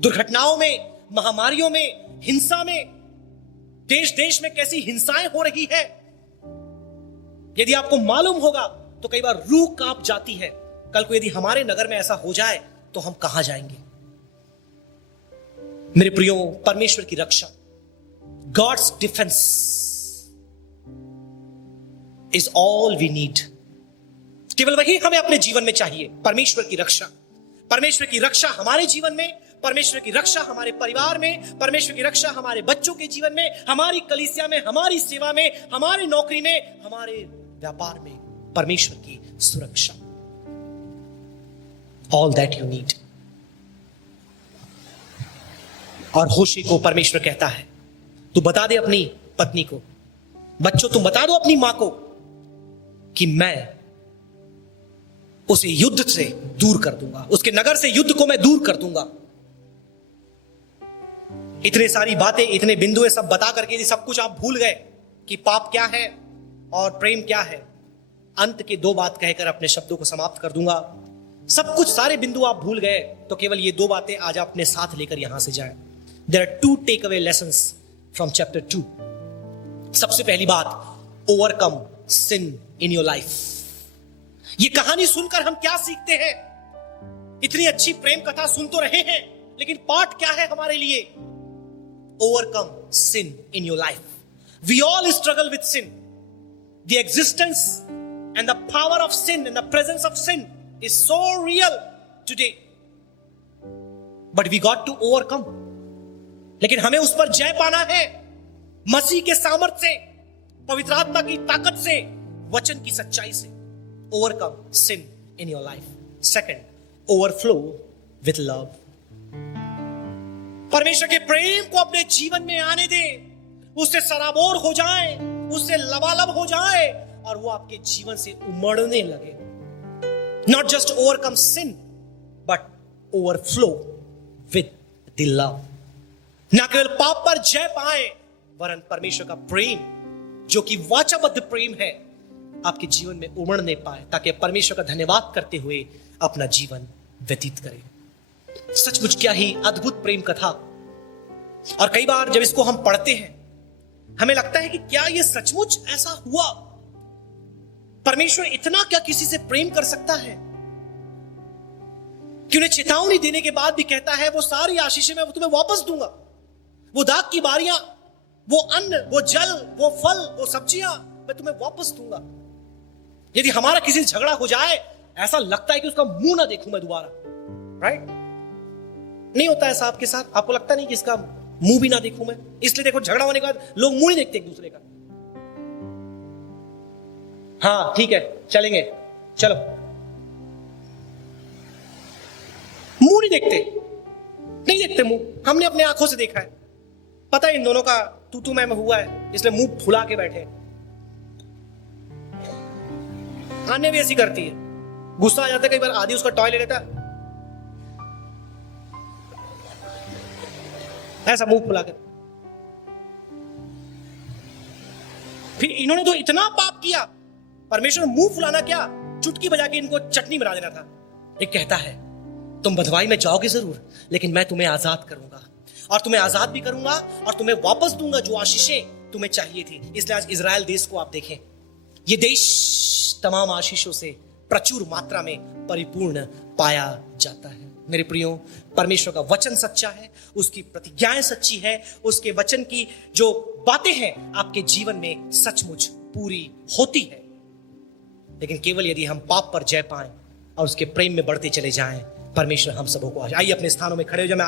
दुर्घटनाओं में, महामारियों में, हिंसा में। देश देश में कैसी हिंसाएं हो रही है, यदि आपको मालूम होगा तो कई बार रूह कांप जाती है। कल को यदि हमारे नगर में ऐसा हो जाए तो हम कहां जाएंगे। मेरे प्रियो, परमेश्वर की रक्षा, God's defence is all we need. केवल वही हमें अपने जीवन में चाहिए, परमेश्वर की रक्षा। परमेश्वर की रक्षा हमारे जीवन में, परमेश्वर की रक्षा हमारे परिवार में, परमेश्वर की रक्षा हमारे बच्चों के जीवन में, हमारी कलीसिया में, हमारी सेवा में, हमारी नौकरी में, हमारे व्यापार में। परमेश्वर की सुरक्षा, ऑल दैट यू नीड। और होशे को परमेश्वर कहता है, तू बता दे अपनी पत्नी को, बच्चों तुम बता दो अपनी मां को कि मैं उसे युद्ध से दूर कर दूंगा, उसके नगर से युद्ध को मैं दूर कर दूंगा। इतने सारी बातें, इतने बिंदु सब बता करके यदि सब कुछ आप भूल गए कि पाप क्या है और प्रेम क्या है, अंत के 2 बात कहकर अपने शब्दों को समाप्त कर दूंगा। सब कुछ, सारे बिंदु आप भूल गए तो केवल ये 2 बातें आज आप अपने साथ लेकर यहां से जाएं। There are 2 takeaway lessons from chapter 2. सबसे पहली बात, overcome sin in your life. ये कहानी सुनकर हम क्या सीखते हैं? इतनी अच्छी प्रेम कथा सुन तो रहे हैं, लेकिन पाठ क्या है हमारे लिए? Overcome sin in your life. We all struggle with sin. The existence and the power of sin and the presence of sin is so real today. But we got to overcome. लेकिन हमें उस पर जय पाना है मसीह के सामर्थ्य से, पवित्र आत्मा की ताकत से, वचन की सच्चाई से। Overcome sin in your life. Second, overflow with love. परमेश्वर के प्रेम को अपने जीवन में आने दे, उससे सराबोर हो जाए, उससे लबालब हो जाए और वो आपके जीवन से उमड़ने लगे। Not just overcome sin but overflow with the love. ना केवल पाप पर जय पाए, वरन परमेश्वर का प्रेम जो कि वाचाबद्ध प्रेम है आपके जीवन में उमड़ने पाए, ताकि परमेश्वर का धन्यवाद करते हुए अपना जीवन व्यतीत करें। सचमुच क्या ही अद्भुत प्रेम कथा और कई बार जब इसको हम पढ़ते हैं हमें लगता है कि क्या यह सचमुच ऐसा हुआ? परमेश्वर इतना क्या किसी से प्रेम कर सकता है कि उन्हें चेतावनी देने के बाद भी कहता है वो सारी आशीषें मैं तुम्हें वापस दूंगा, वो दाख की बारियां, वो अन्न, वो जल, वो फल, वो सब्जियां मैं तुम्हें वापस दूंगा। यदि हमारा किसी से झगड़ा हो जाए ऐसा लगता है कि उसका मुंह ना देखूं मैं दोबारा, राइट? नहीं होता ऐसा आपके साथ? आपको लगता नहीं कि इसका मुंह भी ना देखूं मैं? इसलिए देखो झगड़ा होने के बाद लोग मुंह नहीं देखते एक दूसरे का। हाँ ठीक है चलेंगे, चलो, मुंह नहीं देखते मुंह। हमने अपने आंखों से देखा है, पता है इन दोनों का तू मैं हुआ है, इसलिए मुंह फुला के बैठे। आने भी ऐसी करती है, गुस्सा आ जाता है कई बार, आदि उसका टॉय ले लेता ऐसा मुंह फुला कर। फिर इन्होंने तो इतना पाप किया, परमेश्वर मुंह फुलाना क्या, चुटकी बजा के इनको चटनी बना देना था। एक कहता है तुम बंधुआई में जाओगे जरूर, लेकिन मैं तुम्हें आजाद करूंगा, और तुम्हें आजाद भी करूंगा और तुम्हें वापस दूंगा जो आशीषें तुम्हें चाहिए थी। इसलिए आज इजराइल देश को आप देखें, यह देश तमाम आशीषों से प्रचुर मात्रा में परिपूर्ण पाया जाता है। मेरे प्रियो, परमेश्वर का वचन सच्चा है, उसकी प्रतिज्ञाएं सच्ची है, उसके वचन की जो बातें हैं आपके जीवन में सचमुच पूरी होती है। लेकिन केवल यदि हम पाप पर जय पाएं और उसके प्रेम में बढ़ते चले जाएं, परमेश्वर हम सबों को। आइए अपने स्थानों में खड़े हो जाए। मैं